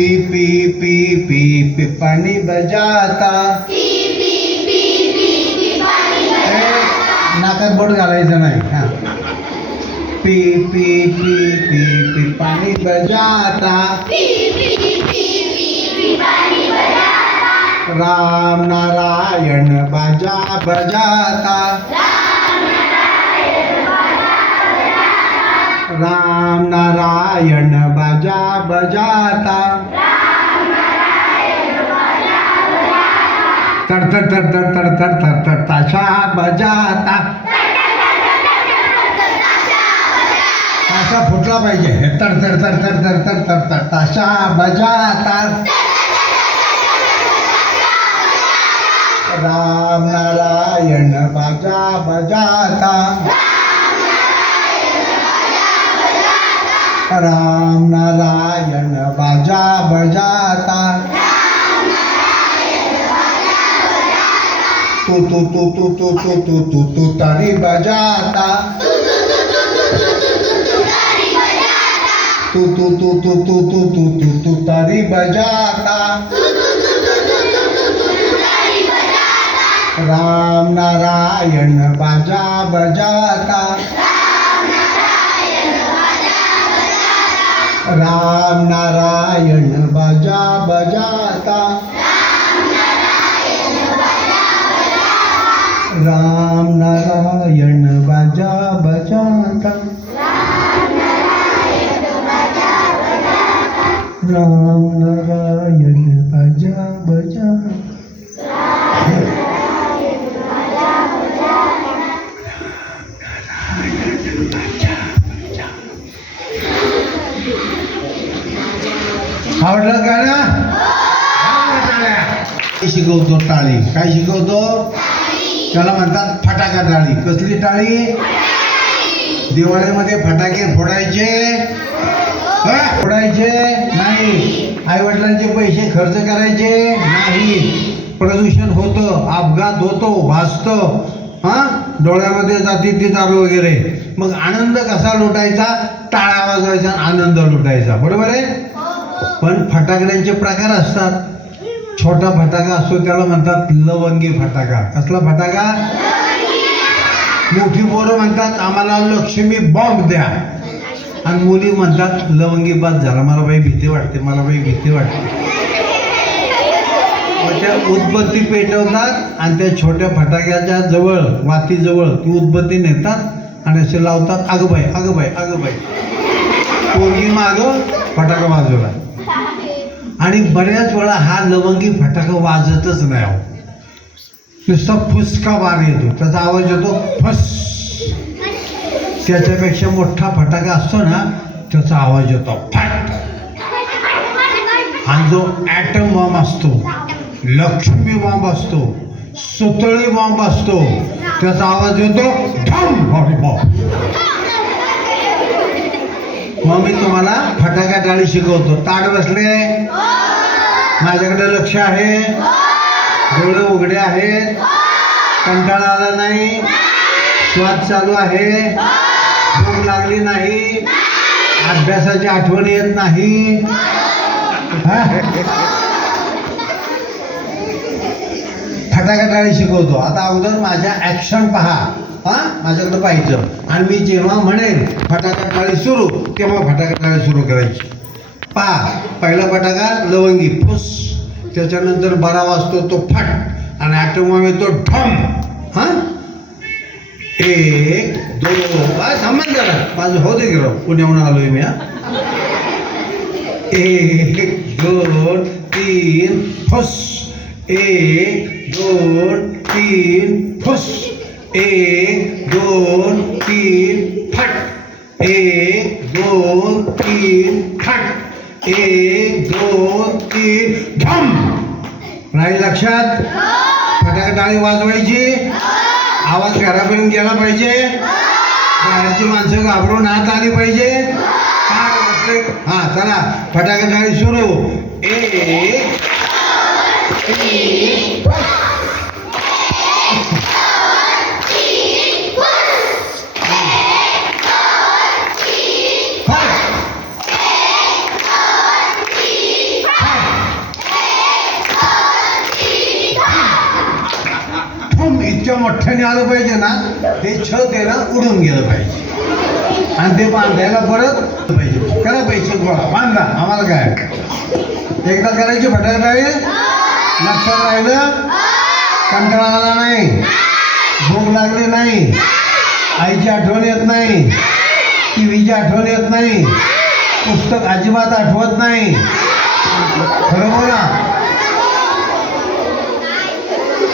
पानी बजाता. नाकात बोट घालायचं नाही हा. पी पानी बजाता, राम नारायण बाजा बजाता, राम नारायण बाजा बजाता, तर ताशा बजाता. ताशा फुटला पाहिजे. तर ताशा बजाता, राम नारायण बाजा बजाता, राम नारायण बाजा बजाता. तू तारी बजाता, तू तारी बजाता, राम नारायण बाजा बजाता, राम नारायण बाजा बजाता, राम नारायण बाजा बजाता, राम नारायण बाजा बजाता. आवडलं गाणं? शिकवतो टाळी. काय शिकवतो? त्याला म्हणतात फटाका टाळी. कसली टाळी? दिवाळीमध्ये फटाके फोडायचे नाही. आईवडिलांचे पैसे खर्च करायचे नाही. प्रदूषण होतं, अपघात होतो, भासतं हा, डोळ्यामध्ये जाती ती दारू वगैरे. मग आनंद कसा लुटायचा? टाळ्या वाजवायचा, आनंद लुटायचा. बरोबर आहे. पण फटाकड्यांचे प्रकार असतात. छोटा फटाका असतो त्याला म्हणतात लवंगी फटाका. कसला फटाका? मोठी पोरं म्हणतात आम्हाला लक्ष्मी बॉम्ब द्या, आणि मुली म्हणतात लवंगी बाद झाला, मला बाई भीती वाटते, मला बाई भीती वाटते. मग त्या उदबत्ती पेटवतात आणि त्या छोट्या फटाक्याच्या जवळ वातीजवळ ती उदबत्ती नेतात आणि असे लावतात. अगं बाई अगं बाई अगं बाई, पोरगी मागं फटाका वाजवला. आणि बऱ्याच वेळा हा लवंगी फटाका वाजतच नाही हो, नुसता फुसका बार येतो, त्याचा आवाज येतो फस. त्याच्यापेक्षा मोठा फटाका असतो ना त्याचा आवाज येतो फट. आणि जो ॲटम बॉम्ब असतो, लक्ष्मी बॉम्ब असतो, सुतळी बॉम्ब असतो, त्याचा आवाज येतो ढम बॉम्ब. मग मी तुम्हाला फटाका टाळी शिकवतो. ताट बसले, माझ्याकडे लक्ष आहे, डोळे उघडे आहेत, कंटाळा आला नाही, श्वास चालू आहे, भूक लागली नाही, अभ्यासाची आठवण येत नाही. फटाका टाळी शिकवतो. आता अगोदर माझ्या ॲक्शन पहा. माझ्याकडे पाहिजे आणि मी जेव्हा म्हणेन फटाका टाळी सुरू तेव्हा फटाका टाळी सुरू करायची. पहा, पहिला फटाका लवंगी फुस, त्याच्यानंतर बरा वाजतो तो फट आणि ॲटम येतो ढम. एक दोन थांबा जरा, माझं हो दे गिराव, पुण्याहून आलोय मी. एक दोन तीन फुस, एक दोन तीन फुस, एक दोन तीन फट, एक दोन तीन फट, एक दोन तीन धम. राहील लक्षात? फटाका टाळी वाजवायची, आवाज घरापर्यंत गेला पाहिजे, बाहेरची माणसं घाबरून हात आली पाहिजे. हा चला, फटाका टाळी सुरू. एक इतक्या मोठ्याने आलं पाहिजे ना, ते छत आहे ना उडून गेलं पाहिजे आणि ते बांधायला परत पाहिजे. करा पैसे गोळा, बांधा, आम्हाला काय. एकदा करायची फटाका टाळी, लक्षात राहिलं, कंटाळा आला नाही, भूक लागली नाही, आईची आठवण येत नाही, टीव्हीची आठवण येत नाही, पुस्तक अजिबात आठवत नाही. खरं बोला.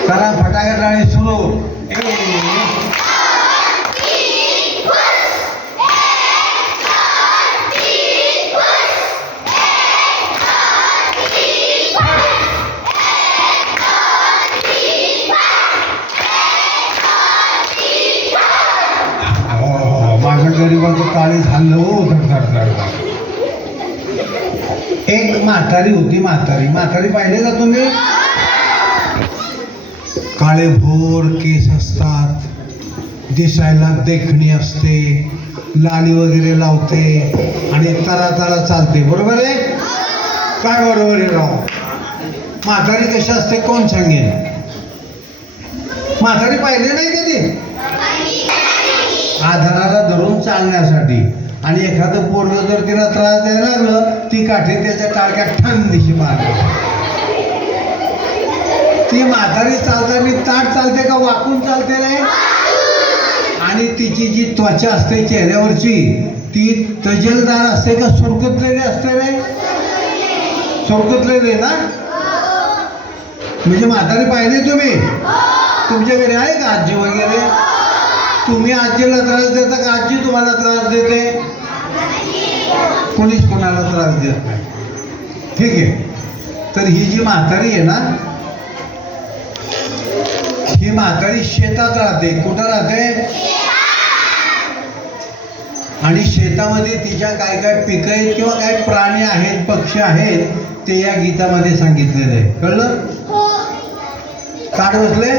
चला, फटाका टाळी सुरू. माझ्या गरिबाचं काळी झालं हो. एक म्हातारी होती, म्हातारी पाहिले का तुम्ही? काळे भोर केस असतात, दिसायला देखणी असते, लाली वगैरे लावते आणि तरा चालते. बरोबर आहे? काय बरोबर आहे राव? म्हातारी कशी असते कोण सांगेन? म्हातारी पाहिले नाही कधी? आधाराला धरून चालण्यासाठी. आणि एखादं पोरगं जर तिला त्रास द्यायला लागलं, ती काठी त्याच्या टाळक्यात ठण दिशी मारली. ती म्हातारी चालताना ताट चालते का वाकून चालते रे? आणि तिची जी त्वचा असते चेहऱ्यावरची ती तजेलदार असते का सुरकुतलेली असते रे? सुरकुतलेली ना? म्हणजे म्हातारी पाहिली तुम्ही? तुमच्या घरी आहे का आजी वगैरे? तुम्ही आजीला त्रास देता का आजी तुम्हाला त्रास देते? कोणीच कोणाला त्रास देत नाही. ठीक आहे. तर ही जी म्हातारी आहे ना, ही म्हातारी शेतात राहते. कुठं राहते? आणि शेतामध्ये तिच्या काय काय पिकं आहेत किंवा काय प्राणी आहेत, पक्षी आहेत, ते या गीतामध्ये सांगितलेलं आहे. कळलं? काढ बसले?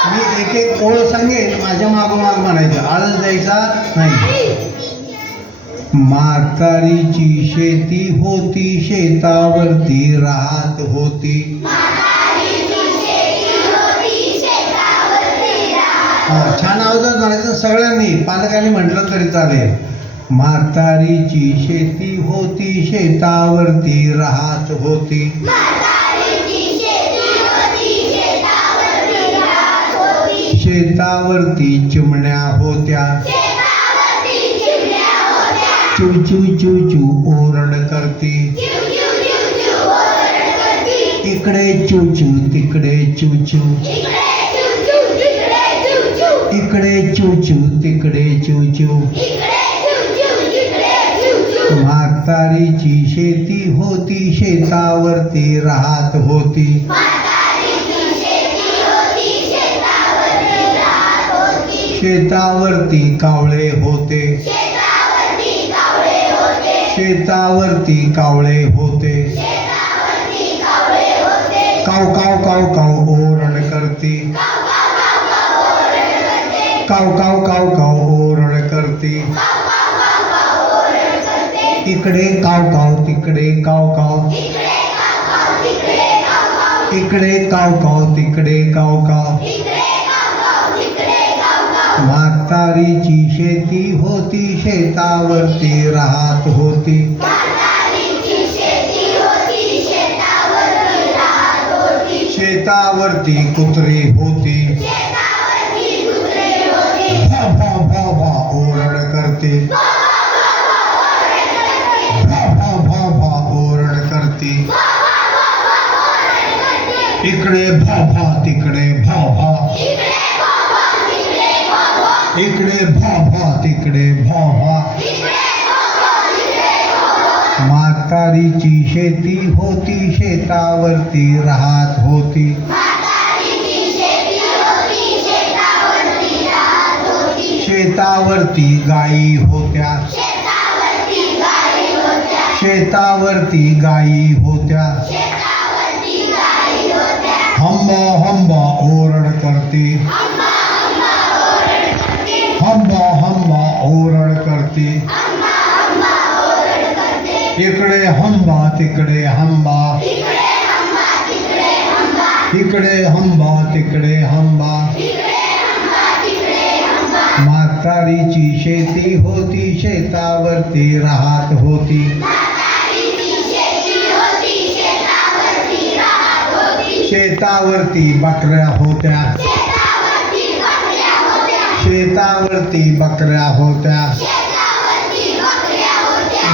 मी एक एक ओळ सांगेन, माझ्या मागोमाग म्हणायचं, आळस द्यायचा नाही. म्हातारीची शेती होती, शेतावरती राहत होती. छान आवाजात म्हणायचं सगळ्यांनी, पालकांनी म्हटलं तरी चालेल. म्हातारीची शेती होती, शेतावरती राहत होती. शेतावरती चिमण्या होत्या चू चू चू चू ओरड करती इकडे चू चू तिकडे चू चू इकडे चू चू तिकडे चू चू म्हातारीची शेती होती शेतावरती राहत होती शेतावरती कावळे होते शेतावरती कावळे होते काव काव काव काव ओरड करती काव काव काव काव ओरड करती इकडे काव काव तिकडे काव काव इकडे काव काव तिकडे काव काव म्हातारीची शेती होती शेतावरती राहत होती शेतावरती कुत्रे होती भा भा भा भा ओरड करते भा भा भा भा ओरड करते इकडे भा भा तिकडे भा भा इकडे भा भा तिकडे भा भा म्हातारीची शेती होती शेतावरती राहत होती शेतावरती गायी होत्या शेतावरती गायी होत्या हंबा हंबा ओरड करते हंबा हंबा ओरड करते इकडे हंबा तिकडे हंबा इकडे हंबा तिकडे हंबा म्हातारीची शेती होती शेतावरती राहत होती शेतावरती बकऱ्या होत्या शेतावरती बकऱ्या होत्या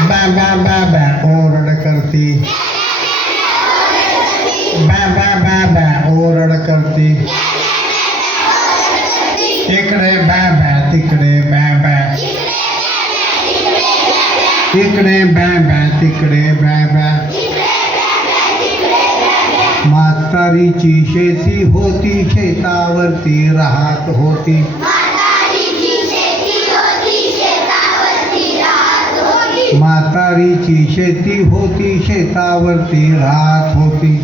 बॅ बॅ बॅ बॅ ओरड करती बॅ बॅ बॅ बॅ ओरड करती इकडे बॅ बॅ तिकडे बॅ बॅ इकडे बॅ बॅ तिकडे बॅ बॅ म्हातारीची शेती होती शेतावरती राहत होती म्हातारीची शेती होती शेतावरती राहत होती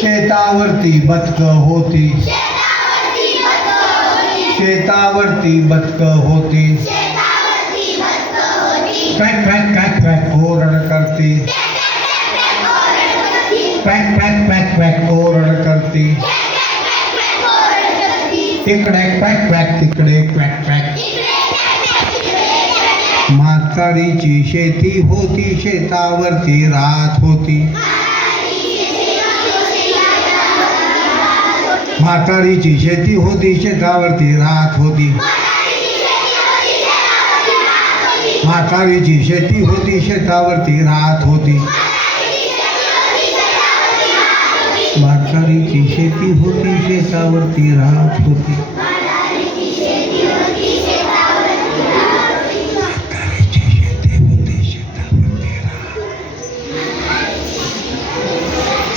शेतावरती बदक होती शेतावरती बदक होती क्वॅक क्वॅक क्वॅक क्वॅक ओरड करती क्वॅक क्वॅक क्वॅक क्वॅक ओरड करती इकडे क्वॅक क्वॅक तिकडे क्वॅक क्वॅक म्हातारीची शेती होती शेतावरती राहत होती म्हातारीची शेती होती शेतावरती राहत होती म्हातारीची शेती होती शेतावरती राहत होती म्हातारीची शेती होती शेतावरती राहत होती म्हातारीची शेती होती शेतावरती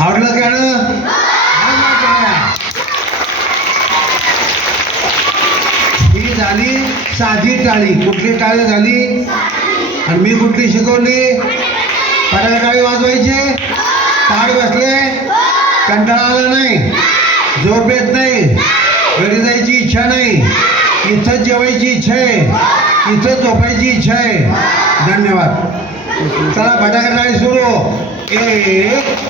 आवडलं गाणं ही झाली साधी टाळी कुठली टाळी झाली आणि मी कुठली शिकवली पडायला टाळी वाजवायची ताड बसले कंटाळा आला नाही झोप येत नाही घरी जायची इच्छा नाही इथंच जेवायची इच्छा आहे इथंच झोपायची इच्छा आहे धन्यवाद चला फटाका टाळी सुरू 1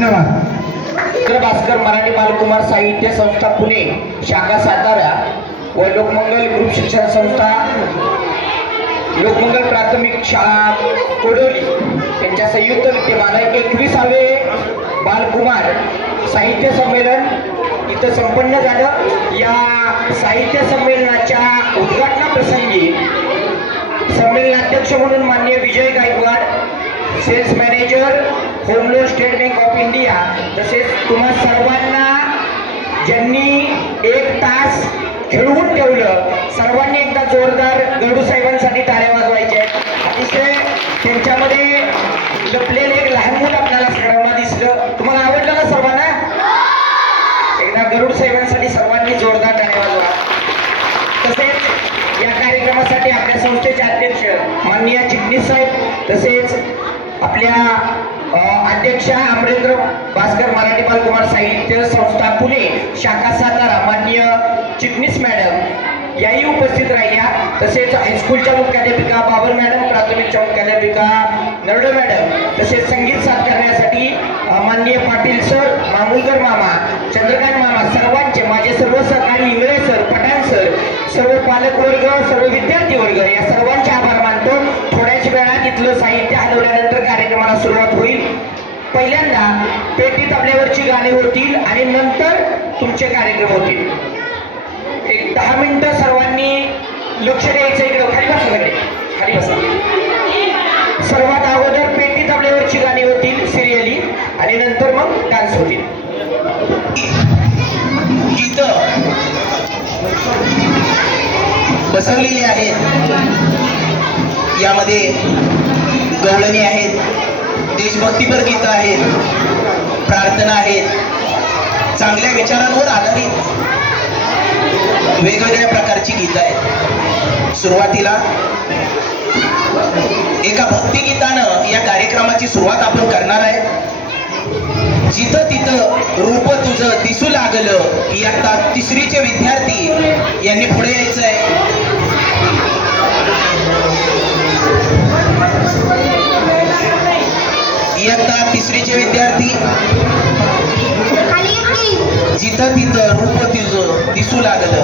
धन्यवाद. भास्कर मराठी बालकुमार साहित्य संस्था पुणे शाखा सातारा व लोकमंगल ग्रुप शिक्षण संस्था लोकमंगल प्राथमिक शाळा कोडोली यांच्या संयुक्त विद्यमाने 21वे बालकुमार साहित्य संमेलन इथं संपन्न झालं. या साहित्य संमेलनाच्या उद्घाटनाप्रसंगी संमेलनाध्यक्ष म्हणून माननीय Vijay Gaikwad, sales manager, home loan State Bank of India, तसेच तुम्हा सर्वांना ज्यांनी 1 तास खेळवून ठेवलं, सर्वांनी एकदा जोरदार गरुड साहेबांसाठी टाळ्या वाजवायच्या आहेत. अतिशय त्यांच्यामध्ये लपलेलं एक लहान मूल आपल्याला सगळ्यांना दिसलं. तुम्हाला आवडलं ना सर्वांना? एकदा गरुड साहेबांसाठी सर्वांनी जोरदार टाळ्या वाजवा. तसेच या कार्यक्रमासाठी आपल्या संस्थेचे अध्यक्ष माननीय चिटणीस साहेब, तसेच आपल्या अध्यक्षा अमरेंद्र भास्कर मराठी बालकुमार साहित्य संस्था पुणे शाखा सातारा माननीय चिटणीस मॅडम याही उपस्थित राहिल्या. तसेच हायस्कूलच्या मुख्याध्यापिका बाबर मॅडम, प्राथमिकच्या मुख्याध्यापिका नरडे मॅडम, तसेच संगीत साथ करण्यासाठी माननीय पाटील सर, मामुलकर मामा, चंद्रकांत मामा, सर्वांचे माझे सर्व सहकारी, इंगळे सर, पठाण सर, सर्व पालकवर्ग, सर्व विद्यार्थी वर्ग या सर्वांचे आभार मानतो. थोड्याच वेळात इथलं साहित्य हलवल्यानंतर कार्यक्रमाला सुरुवात होईल. पहिल्यांदा पेटी तबल्यावरची गाणी होतील आणि नंतर तुमचे कार्यक्रम होतील. एक 10 मिनिटं सर्वांनी लक्ष द्यायचं. इकडं खाली बसा, सगळे खाली बसा. सर्वात अगोदर पेटी तबल्यावरची गाणी होतील सिरियली आणि नंतर मग डान्स होतील. गीतं बसवलेली आहेत. यामध्ये गवळणी आहेत, देशभक्तीपर गीतं आहेत, प्रार्थना आहेत, चांगल्या विचारांवर आधारित वेगवेगळ्या प्रकारची गीतं आहेत. सुरुवातीला एका भक्तिगीतानं या कार्यक्रमाची सुरुवात आपण करणार आहे. जिथं तिथं रूप तुझं दिसू लागलं. इयत्ता 3रीचे विद्यार्थी यांनी पुढे यायचं आहे. इयत्ता 3रीचे विद्यार्थी, जिथं तिथं रूप तुझं दिसू लागलं.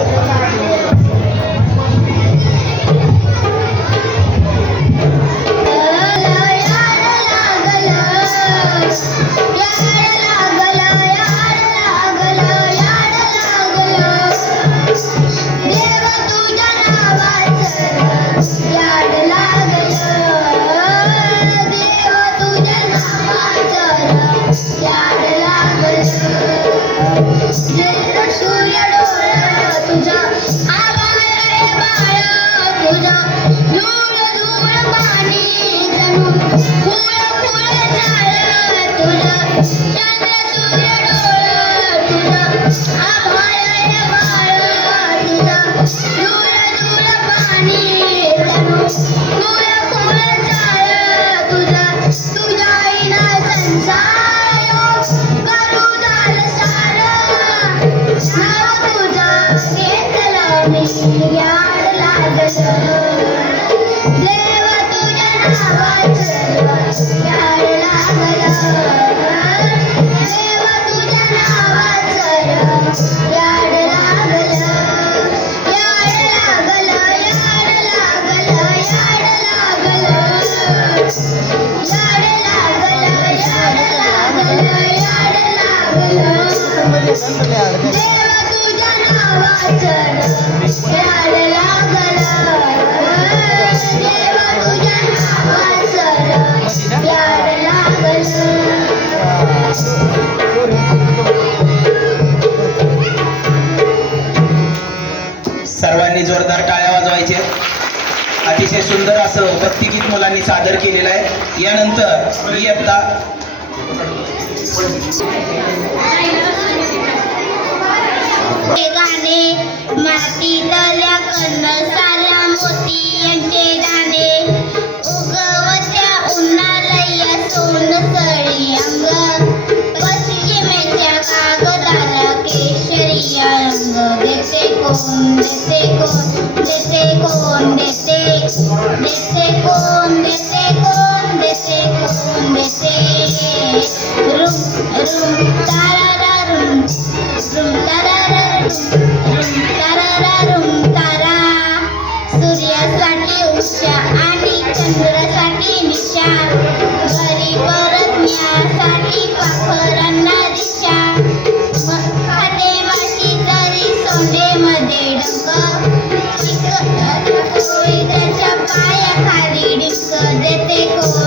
सर्वांनी जोरदार टाळ्या वाजवायच्या. अतिशय सुंदर असं भक्तिगीत मुलांनी सादर केलेलं आहे. यानंतर इयत्ता गाणे मातीतल्या कणसाला मोती यांचे दाणे उगवत्या उन्हाळ्या सोनसळी अंग पश्चिमेच्या कागदाला केशरी रंग देते कोण देते कोण देते कोण देते देते कोण देते कोण देते कोण देते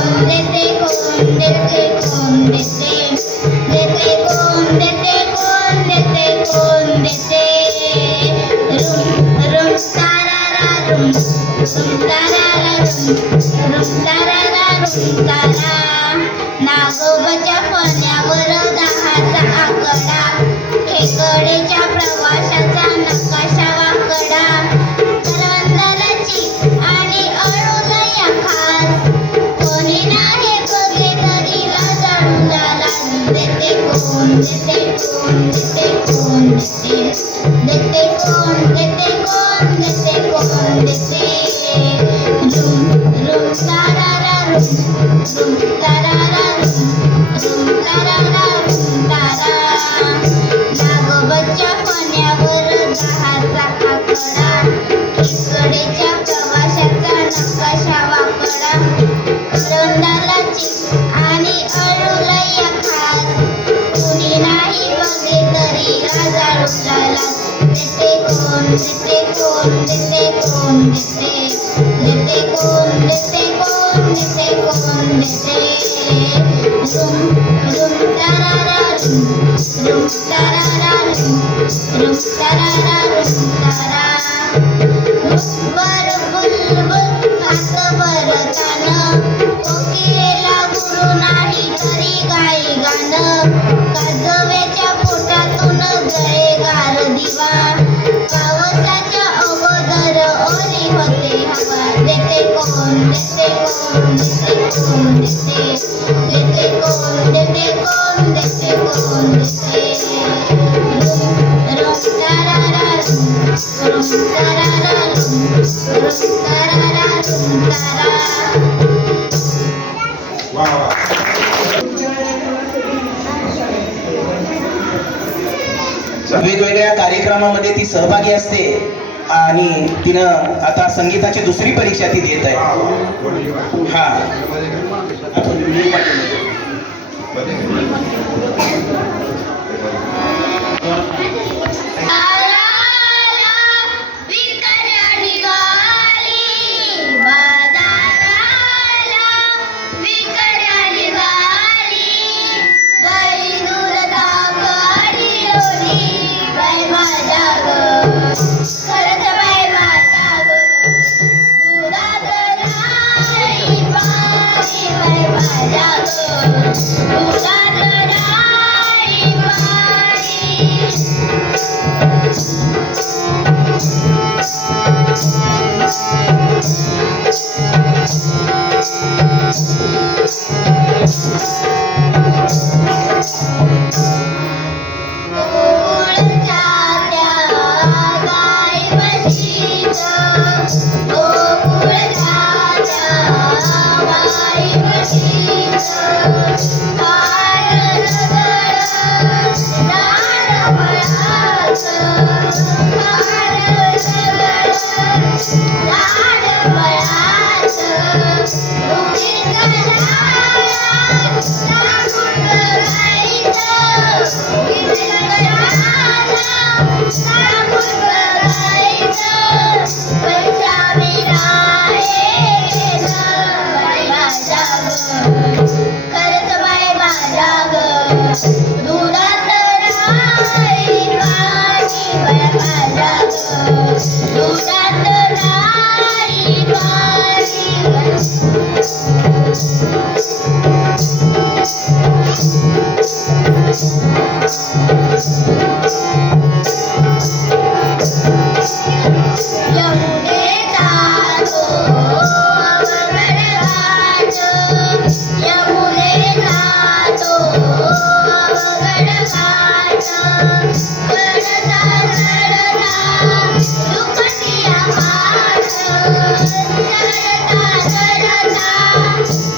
कोण देते कोण देते कोण देते देते कोण देते कोण देते कोण देते रुम रुम तारारा रुम रुम तारारा रुम तारारा रुम तारा नागोबाच्या फण्यावर 10चा आकडा खेकडेच्या प्रवासाचा नकाशा वाकडा करवंदाची आणि अळूला खास कोणी नाही बघे तरीला जाणून झाला देते कोण देते कोण देते कोण देते देते कोण देते कोण देते कोण देते रुम रुम तारारा रुम तारारा रुम तारारा रुम तारा नागोबाच्या फण्यावर 10चा आकडा खेकडेच्या प्रवासाचा नकाशा वाकडा करवंदाची आणि अळूला खास कुणी नाही बघे तरी राजा रुसला देते कोण देते कोण देते कोण देते देते कोण देते कोण देते कोण देते रुम रुम तारारा रुम तारारा रुम तारारा रुम तारा मुखभर बुलबुल भातभर तान कोकिलेला गुरु नाही तरी गाई गाणं काजव्याच्या पोटातून जळे गार दिवा पावसाच्या अगोदर ओली होते हवा देते कोण देते कोण देते कोण देते देते कोण देते कोण देते कोण देते रुम तारारा रुम तारारा रुम तारारा रुम तारा वेगवेगळ्या कार्यक्रमामध्ये ती सहभागी असते आणि तिनं आता संगीताची दुसरी परीक्षा ती देत आहे. हा आपण व्हिडिओ पाठवले.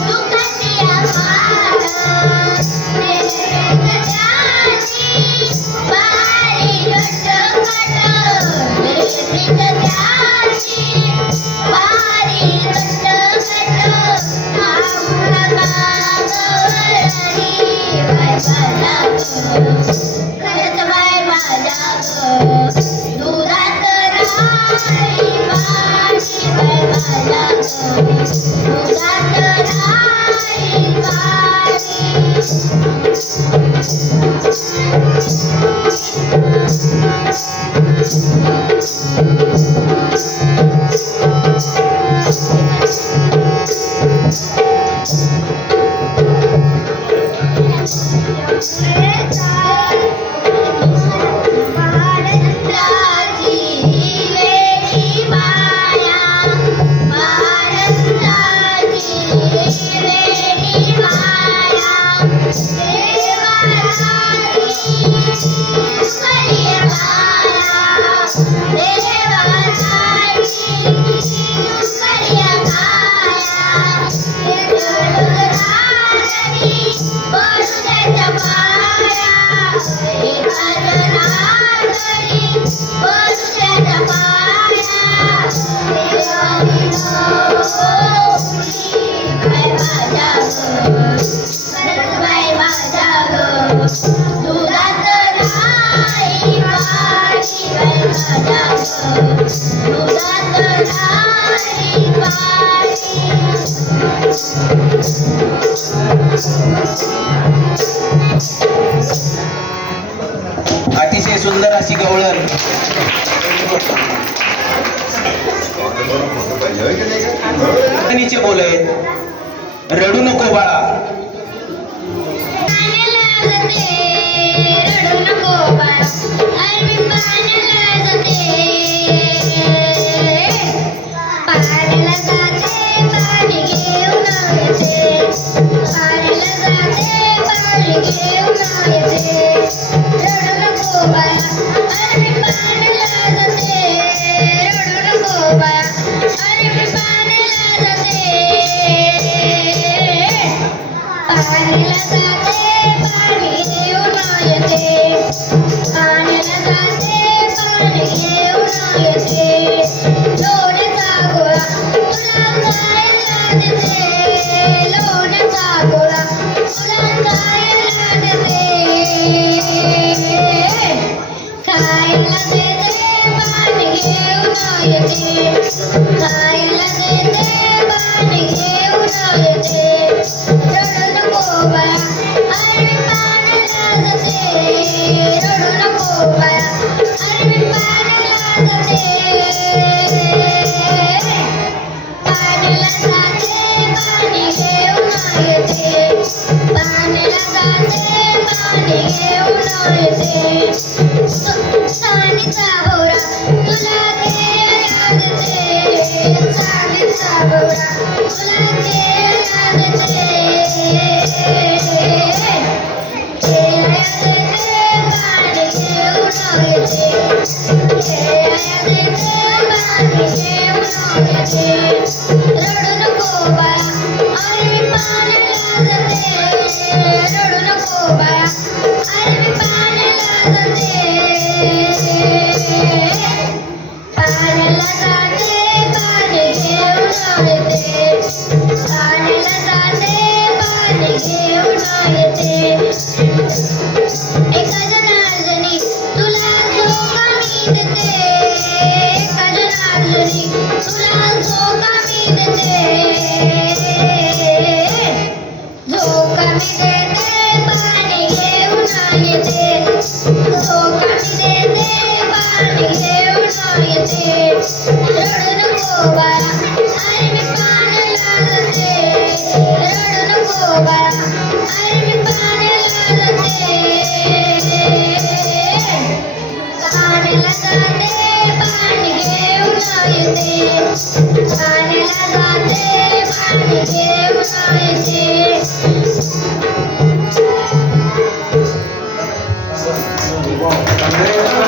दुखतिया अतिशय सुंदर अशी गवळण बोल आहेत. रडू नको बाळा,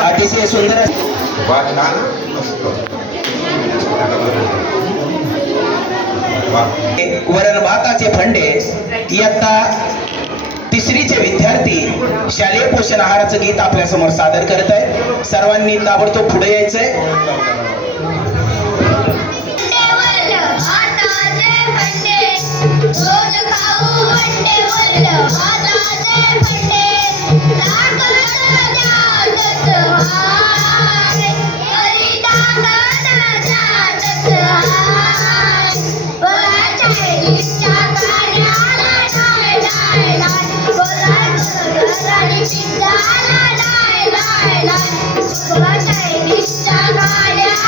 अतिशय सुंदर वरण भाताचे फंडे इयत्ता तिसरीचे विद्यार्थी शालेय पोषण आहाराचं गीत आपल्या समोर सादर करत आहेत. सर्वांनी ताबडतोब पुढे यायचंय. Bye.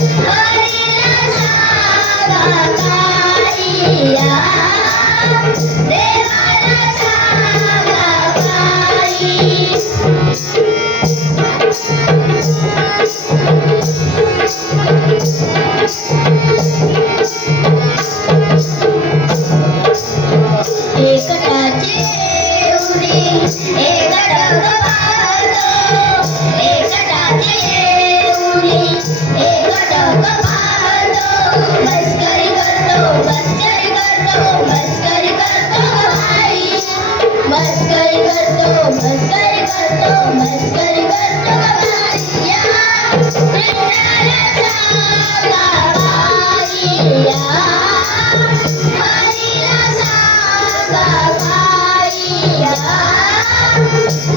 हरीला सांगा कालिया देवाला सांगा काली एकटाचे उरी एकटक पाहतो एकटाचे उरी एकटक पाहतो मस्करी करतो मस्करी करतो मस्करी करतो भाई मस्करी करतो मस्करी करतो मस्करी करतो भाई या कृष्णाला सांगा बाईया हरीला सांगा कालिया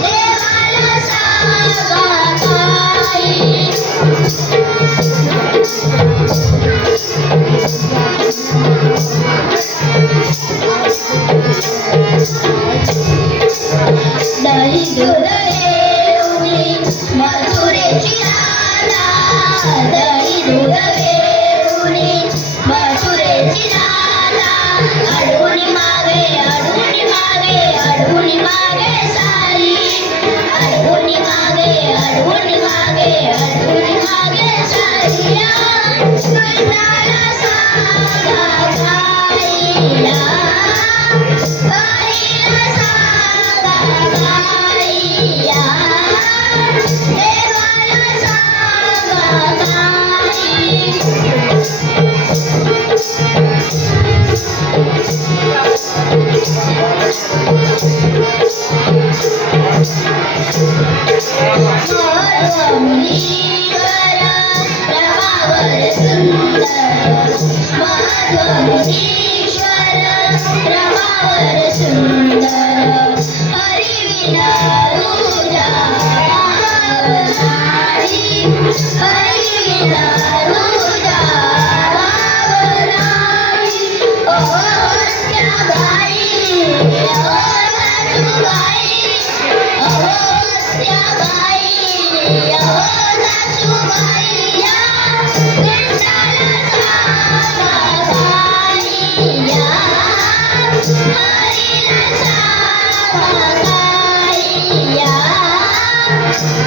देवाला सांगा काली दही दूध घेऊनी मथुरेची राधा दही दूध घेऊनी मथुरेची राधा अडवून मागे अडवून मागे अडवून मागे सारी अडवून मागे अडवून मागे अडवून मागे सारी कृष्णाला सांगा कालिया कालिला सांगा कालिया देवाला सांगा काली मुनीश्वर रमावर सुंदर मुनीश्वर रमावर सुंदर हरिविना तुझ्या भावनारी हरिविना तुझ्या भावनारी ओ सत्याबाई ओ सासूबाई ओ सत्याबाई ओ सासूबाई या कृष्णाला सांगा कालिया हरीला सांगा कालिया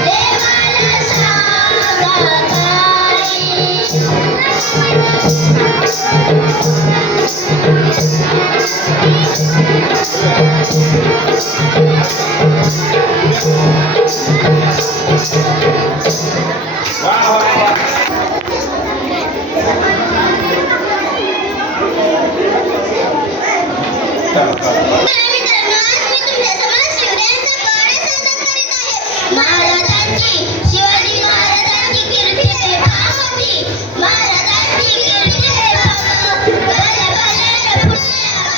देवाला सांगा महाराजांची शिवाजी महाराजांची कीर्ती हे भावती महाराजांची कीर्ती हे भाव भले भले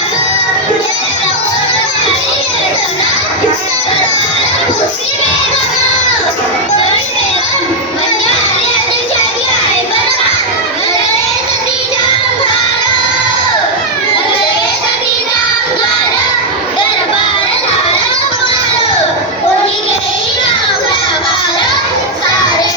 सारे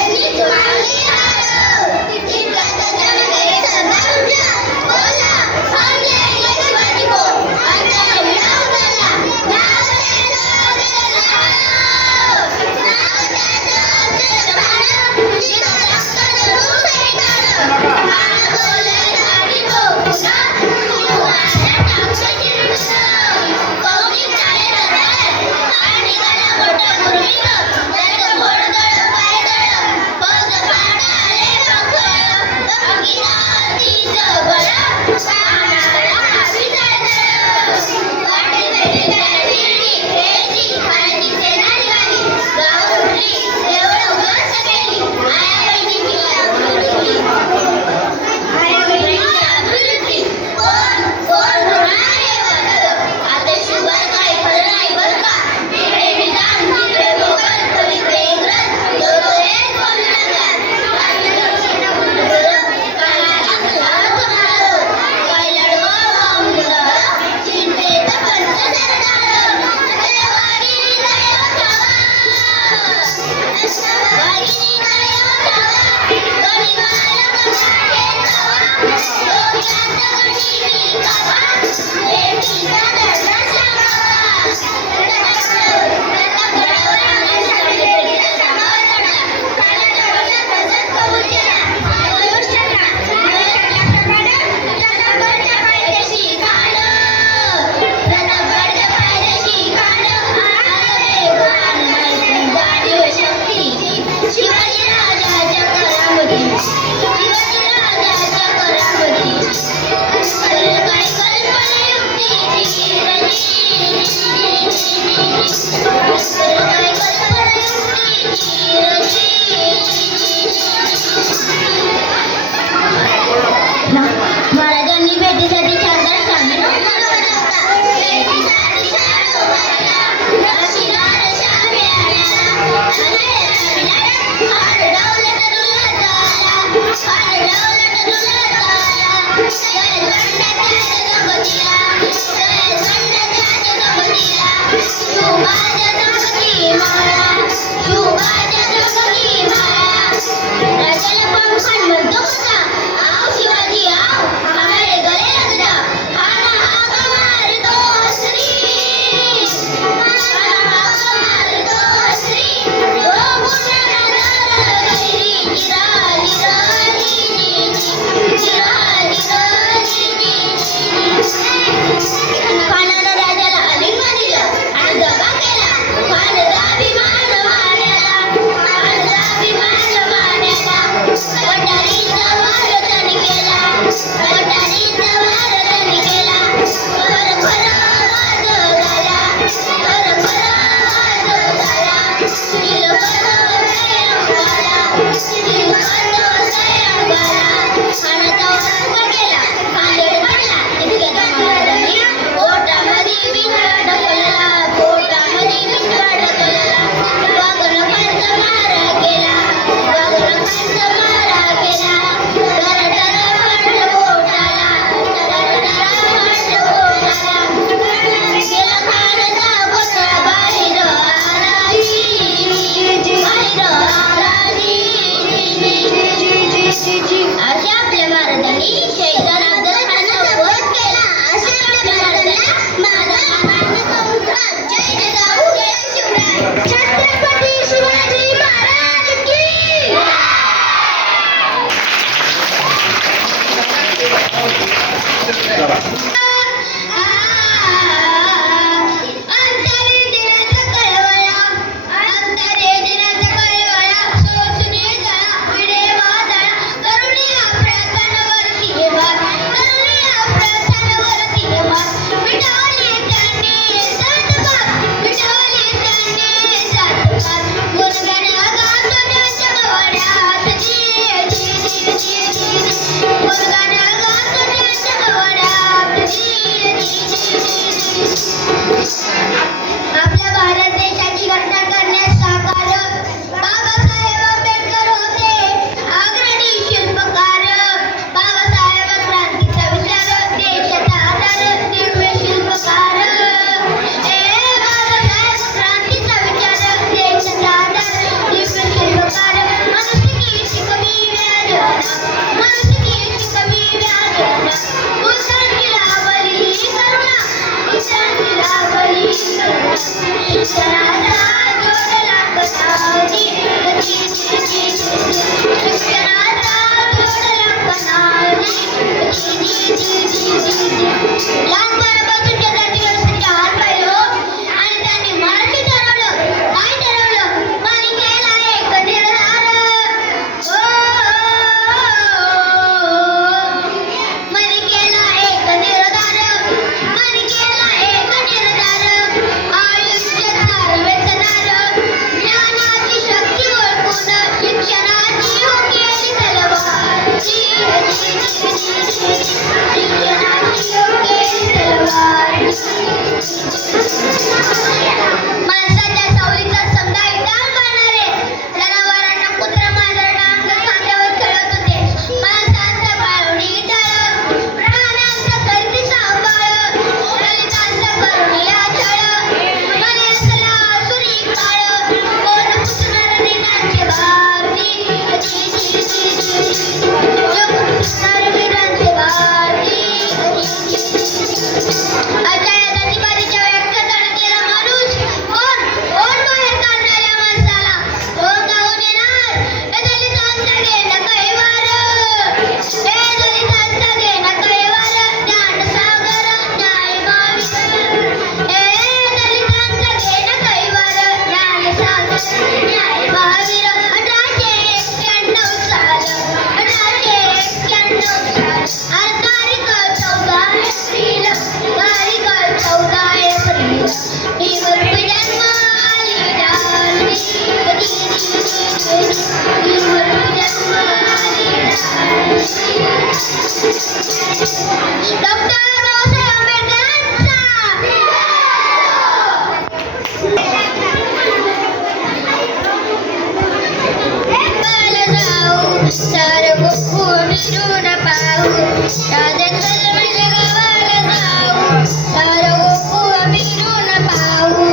फिरून पाहू राधे चल माझ्या गावाला जाऊ सारं गोकुळ फिरून पाहू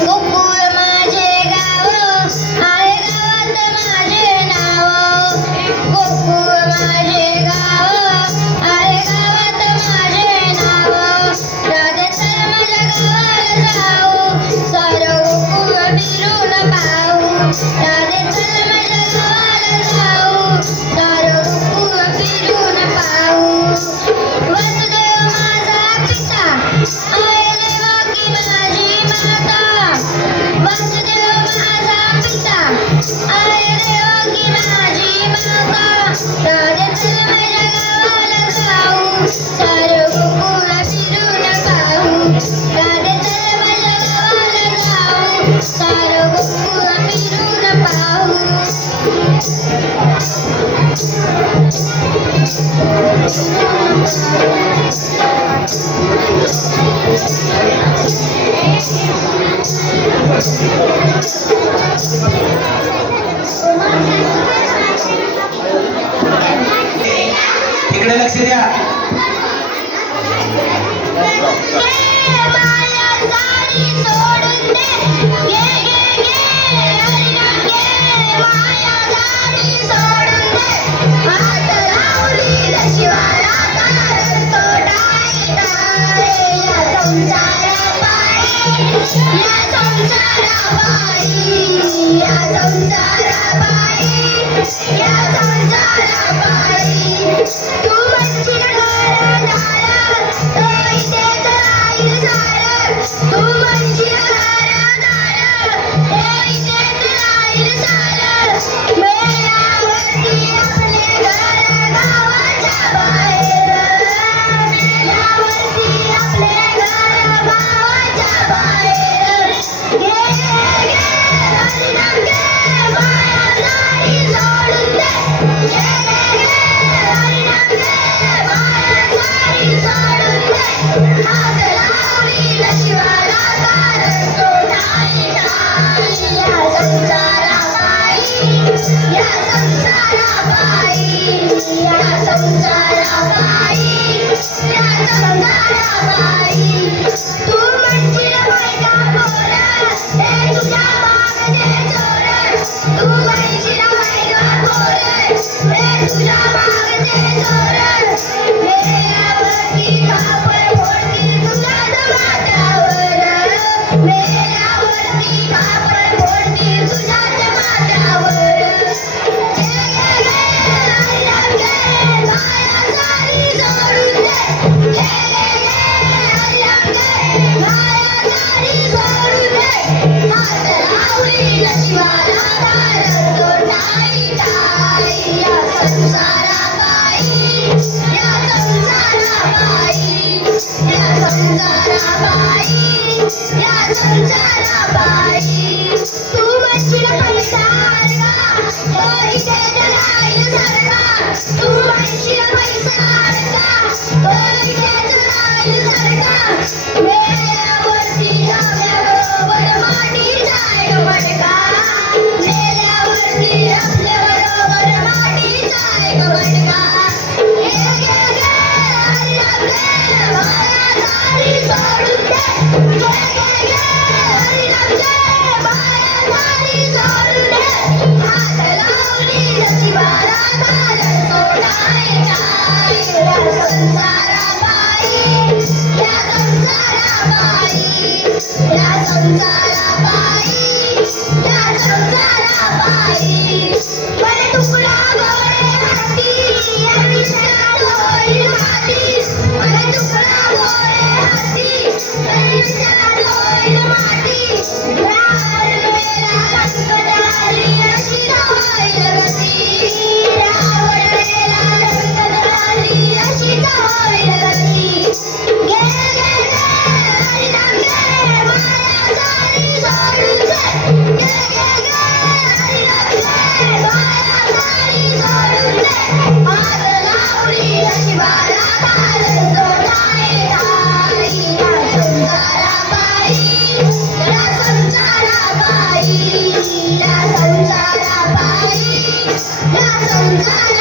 गोकुळ माझे गाव आहे गावात माझे नाव गोकुळ माझे गाव आहे गावात माझे नाव राधे चल माझ्या गावाला जाऊ सारं गोकुळ फिरून पाहू राधे चल माझ्या गावाला जाऊ सारं गोकुळ फिरून पाहू वसुदेव माझा पिता आहे देवकी माझी माता वसुदेव माझा पिता आहे देवकी माझी माता राधे चल माझ्या गावाला जाऊ सारं गोकुळ फिरून पाहू राधे चल माझ्या गावाला जाऊ सारं गोकुळ फिरून पाहू तिकडे लक्ष द्या. माया सारी सोडून दे गे गे गे हरिनाम गे माया सारी सोडून दे हात लावली शिवाला तार सोडायला रे या संसारापायी या संसारापायी या संसारापायी या संसारापायी तू म्हणशील घरादार तो इथेच राहील सारं तू म्हणशील घरादार तो इथेच राहील सारं मेल्यावरती आपले घर गावाच्या बाहेर मेल्यावरती आपले घर गावाच्या बाहेर गे गे हरिनाम गे माया सारी सोडून दे गे गे हरिनाम गे माया सारी सोडून दे हात लावली शिवाला तार सोडायला या संसारापायी या संसारापायी या संसारापायी या संसारापायी तू म्हणशील बायका बोल हे तुझ्या मागचे चोर तू म्हणशील बायका बोल हे तुझ्या मागचे चोर मेल्यावरती कापड फोडतील तुझ्याच माथ्यावर मेल्यावरती कापड फोडतील तुझ्याच माथ्यावर गे गे गे हरिनाम गे माया सारी सोडून दे गे गे गे हरिनाम गे माया सारी सोडून दे हात लावली शिवाला तार सोडायला या संसारापायी या संसारापायी या संसारापायी या संसारापायी तू म्हणशील पैसा हरका तो इथेच राहील सारखा तू म्हणशील पैसा हरका तो इथेच राहील सारखा मेल्यावरती आपल्याबरोबर मातीचा एक मडका मेल्यावरती आपल्याबरोबर मातीचा एक मडका गे गे गे हरिनाम गे माया सारी सोडून दे गे गे गे हरिनाम गे माया सारी सोडून दे हात लावली शिवाला तार सोडायला या संसारापायी या संसारापायी या संसारापायी या संसारापायी बरे तुकडा गोडे हाती या विषयात होईल माती बरे तुकडा गोडे हाती या विषयात होईल माती रावण वेला लंकट आली अशी होईल गती रावण वेला लंकट आली अशी होईल गती गे गे गे हरिनाम गे माया सारी सोडून दे गे गे गे हरिनाम गे माया सारी सोडून दे हात लावली शिवाला तार सोडायला या संसारापायी या संसारापायी या संसारापायी या संसारापायी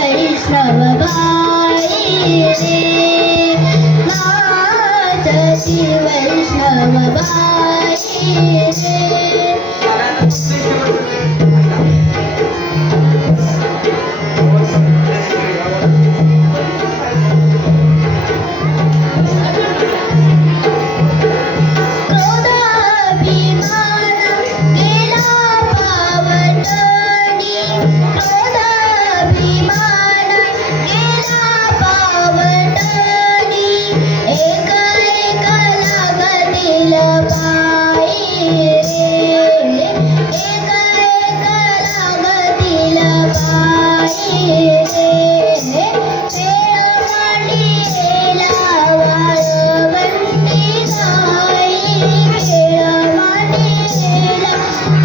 वैष्णव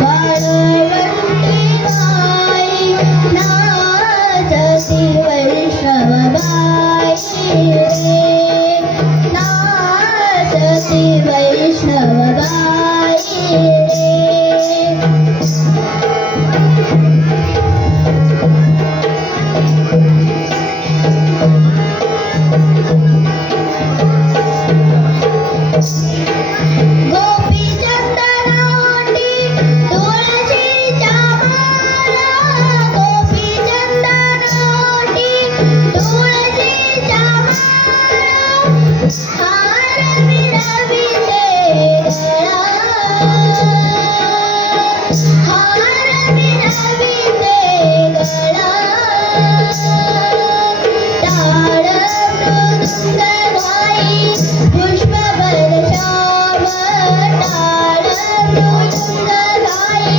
वाळवंटी गाई नाचती वैष्णवबाई रे नाचती वैष्णवबाई रे गोपी चंदनावटी तुळशीच्या माला गोपी चंदनावटी तुळशीच्या माला हार मिळविते गळा हार मिळविते गळा टाळ मृदुंग गाई पुष्प वर्षाव टाळ मृदुंग गाई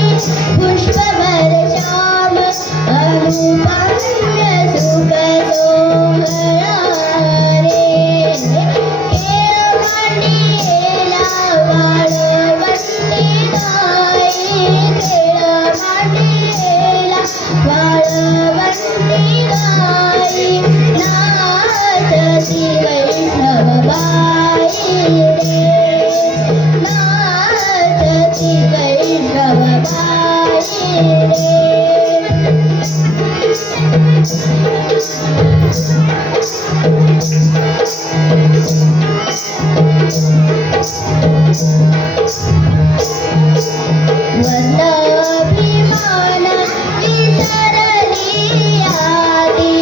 पुष्प वर्षाव अनुपम्य सुख सोहळा रे खेळ मांडीला वाळवंटी गाई खेळ मांडीला वाळवंटी गाई नाचती वैष्णवबाई रे नाचती वैष्णवबाई रे वनाभिमान विसरली आदी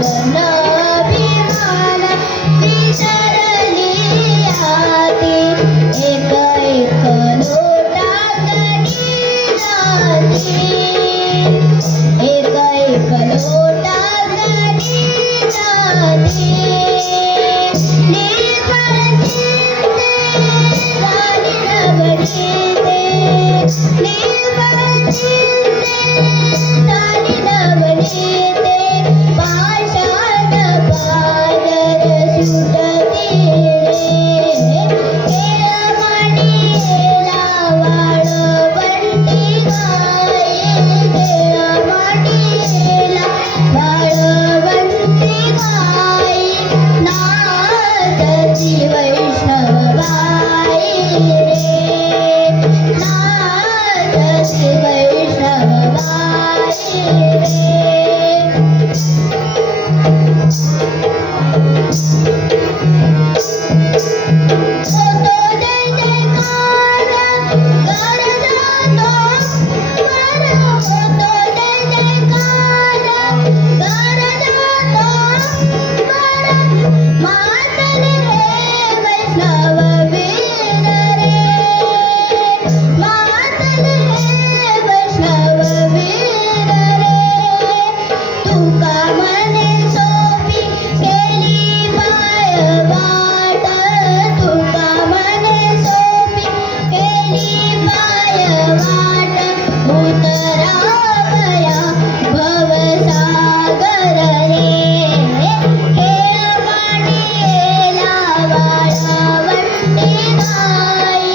वनाभिमान विसरली आदी एक एक लोटा गणी जाती एक एक लोटा गणी जाती निर्मळ चित्ते झाली नवनीते निर्मळ चित्ते झाली नवनीते पाषाण पाजर सुटती रे खेळ मांडीला वाळवंटी गाई खेळ मांडीला वाळवंटी गाई नाचती वैष्णवबाई रे नाचती वैष्णवबाई रे होतो जय जयकार गरजतो वर होतो जय जयकार गरजतो वर मातले वैष्णव वीर रे मातले वैष्णव वीर रे तुका मने सोपी केली पाय वाट तुका मने सोपी केली पाय वाट उतरावया भवसागर रे खेळ मांडीला वाळवंटी गाई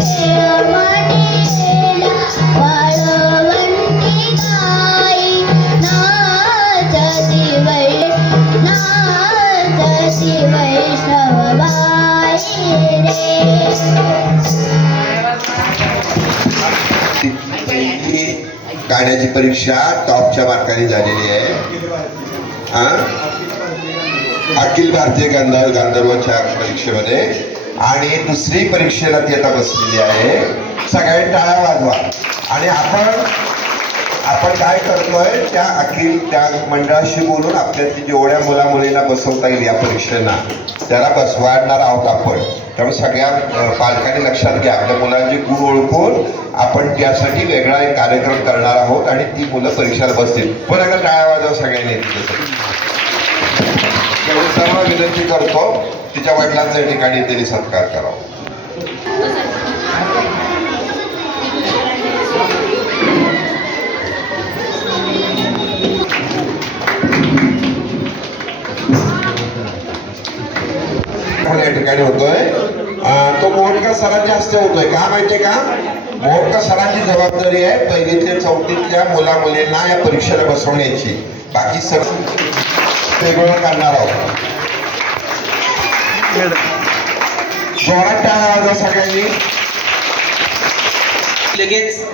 खेळ मांडीला वाळवंटी गाई नाचती वैष्णवबाई रे ही गाण्याची परीक्षा टॉपच्या मार्काने झालेली आहे. अखिल भारतीय गांधर्वच्या परीक्षेमध्ये आणि दुसरी परीक्षेला ती आता बसलेली आहे. सगळ्यांनी टाळ्या वाजवा. आणि आपण काय करतोय त्या मंडळाशी बोलून आपल्यातली जेवढ्या मुला मुलींना बसवता येईल या परीक्षेला त्याला बसवायणार आहोत आपण. त्यामुळे सगळ्या पालकांनी लक्षात घ्या, आपल्या मुलांचे गुण ओळखून आपण त्यासाठी वेगळा एक कार्यक्रम करणार आहोत आणि ती मुलं परीक्षेला बसतील. पण एकदा टाळ्या वाजवा सगळ्यांनी. तेवढी सर्व विनंती करतो, तिच्या वडिलांच्या ठिकाणी त्यांनी सत्कार करावा. या ठिकाणी होतोय तो मोठका सरांच्या हस्ते होतोय. का माहितीये का, मोर्त सरांची जबाबदारी आहे पहिली ते चौथीतल्या मुला मुलींना या परीक्षेला बसवण्याची. बाकी सर वेगवेगळं करणार आहोत. जोरात टाळ्या वाजवा सगळ्यांनी. लगेच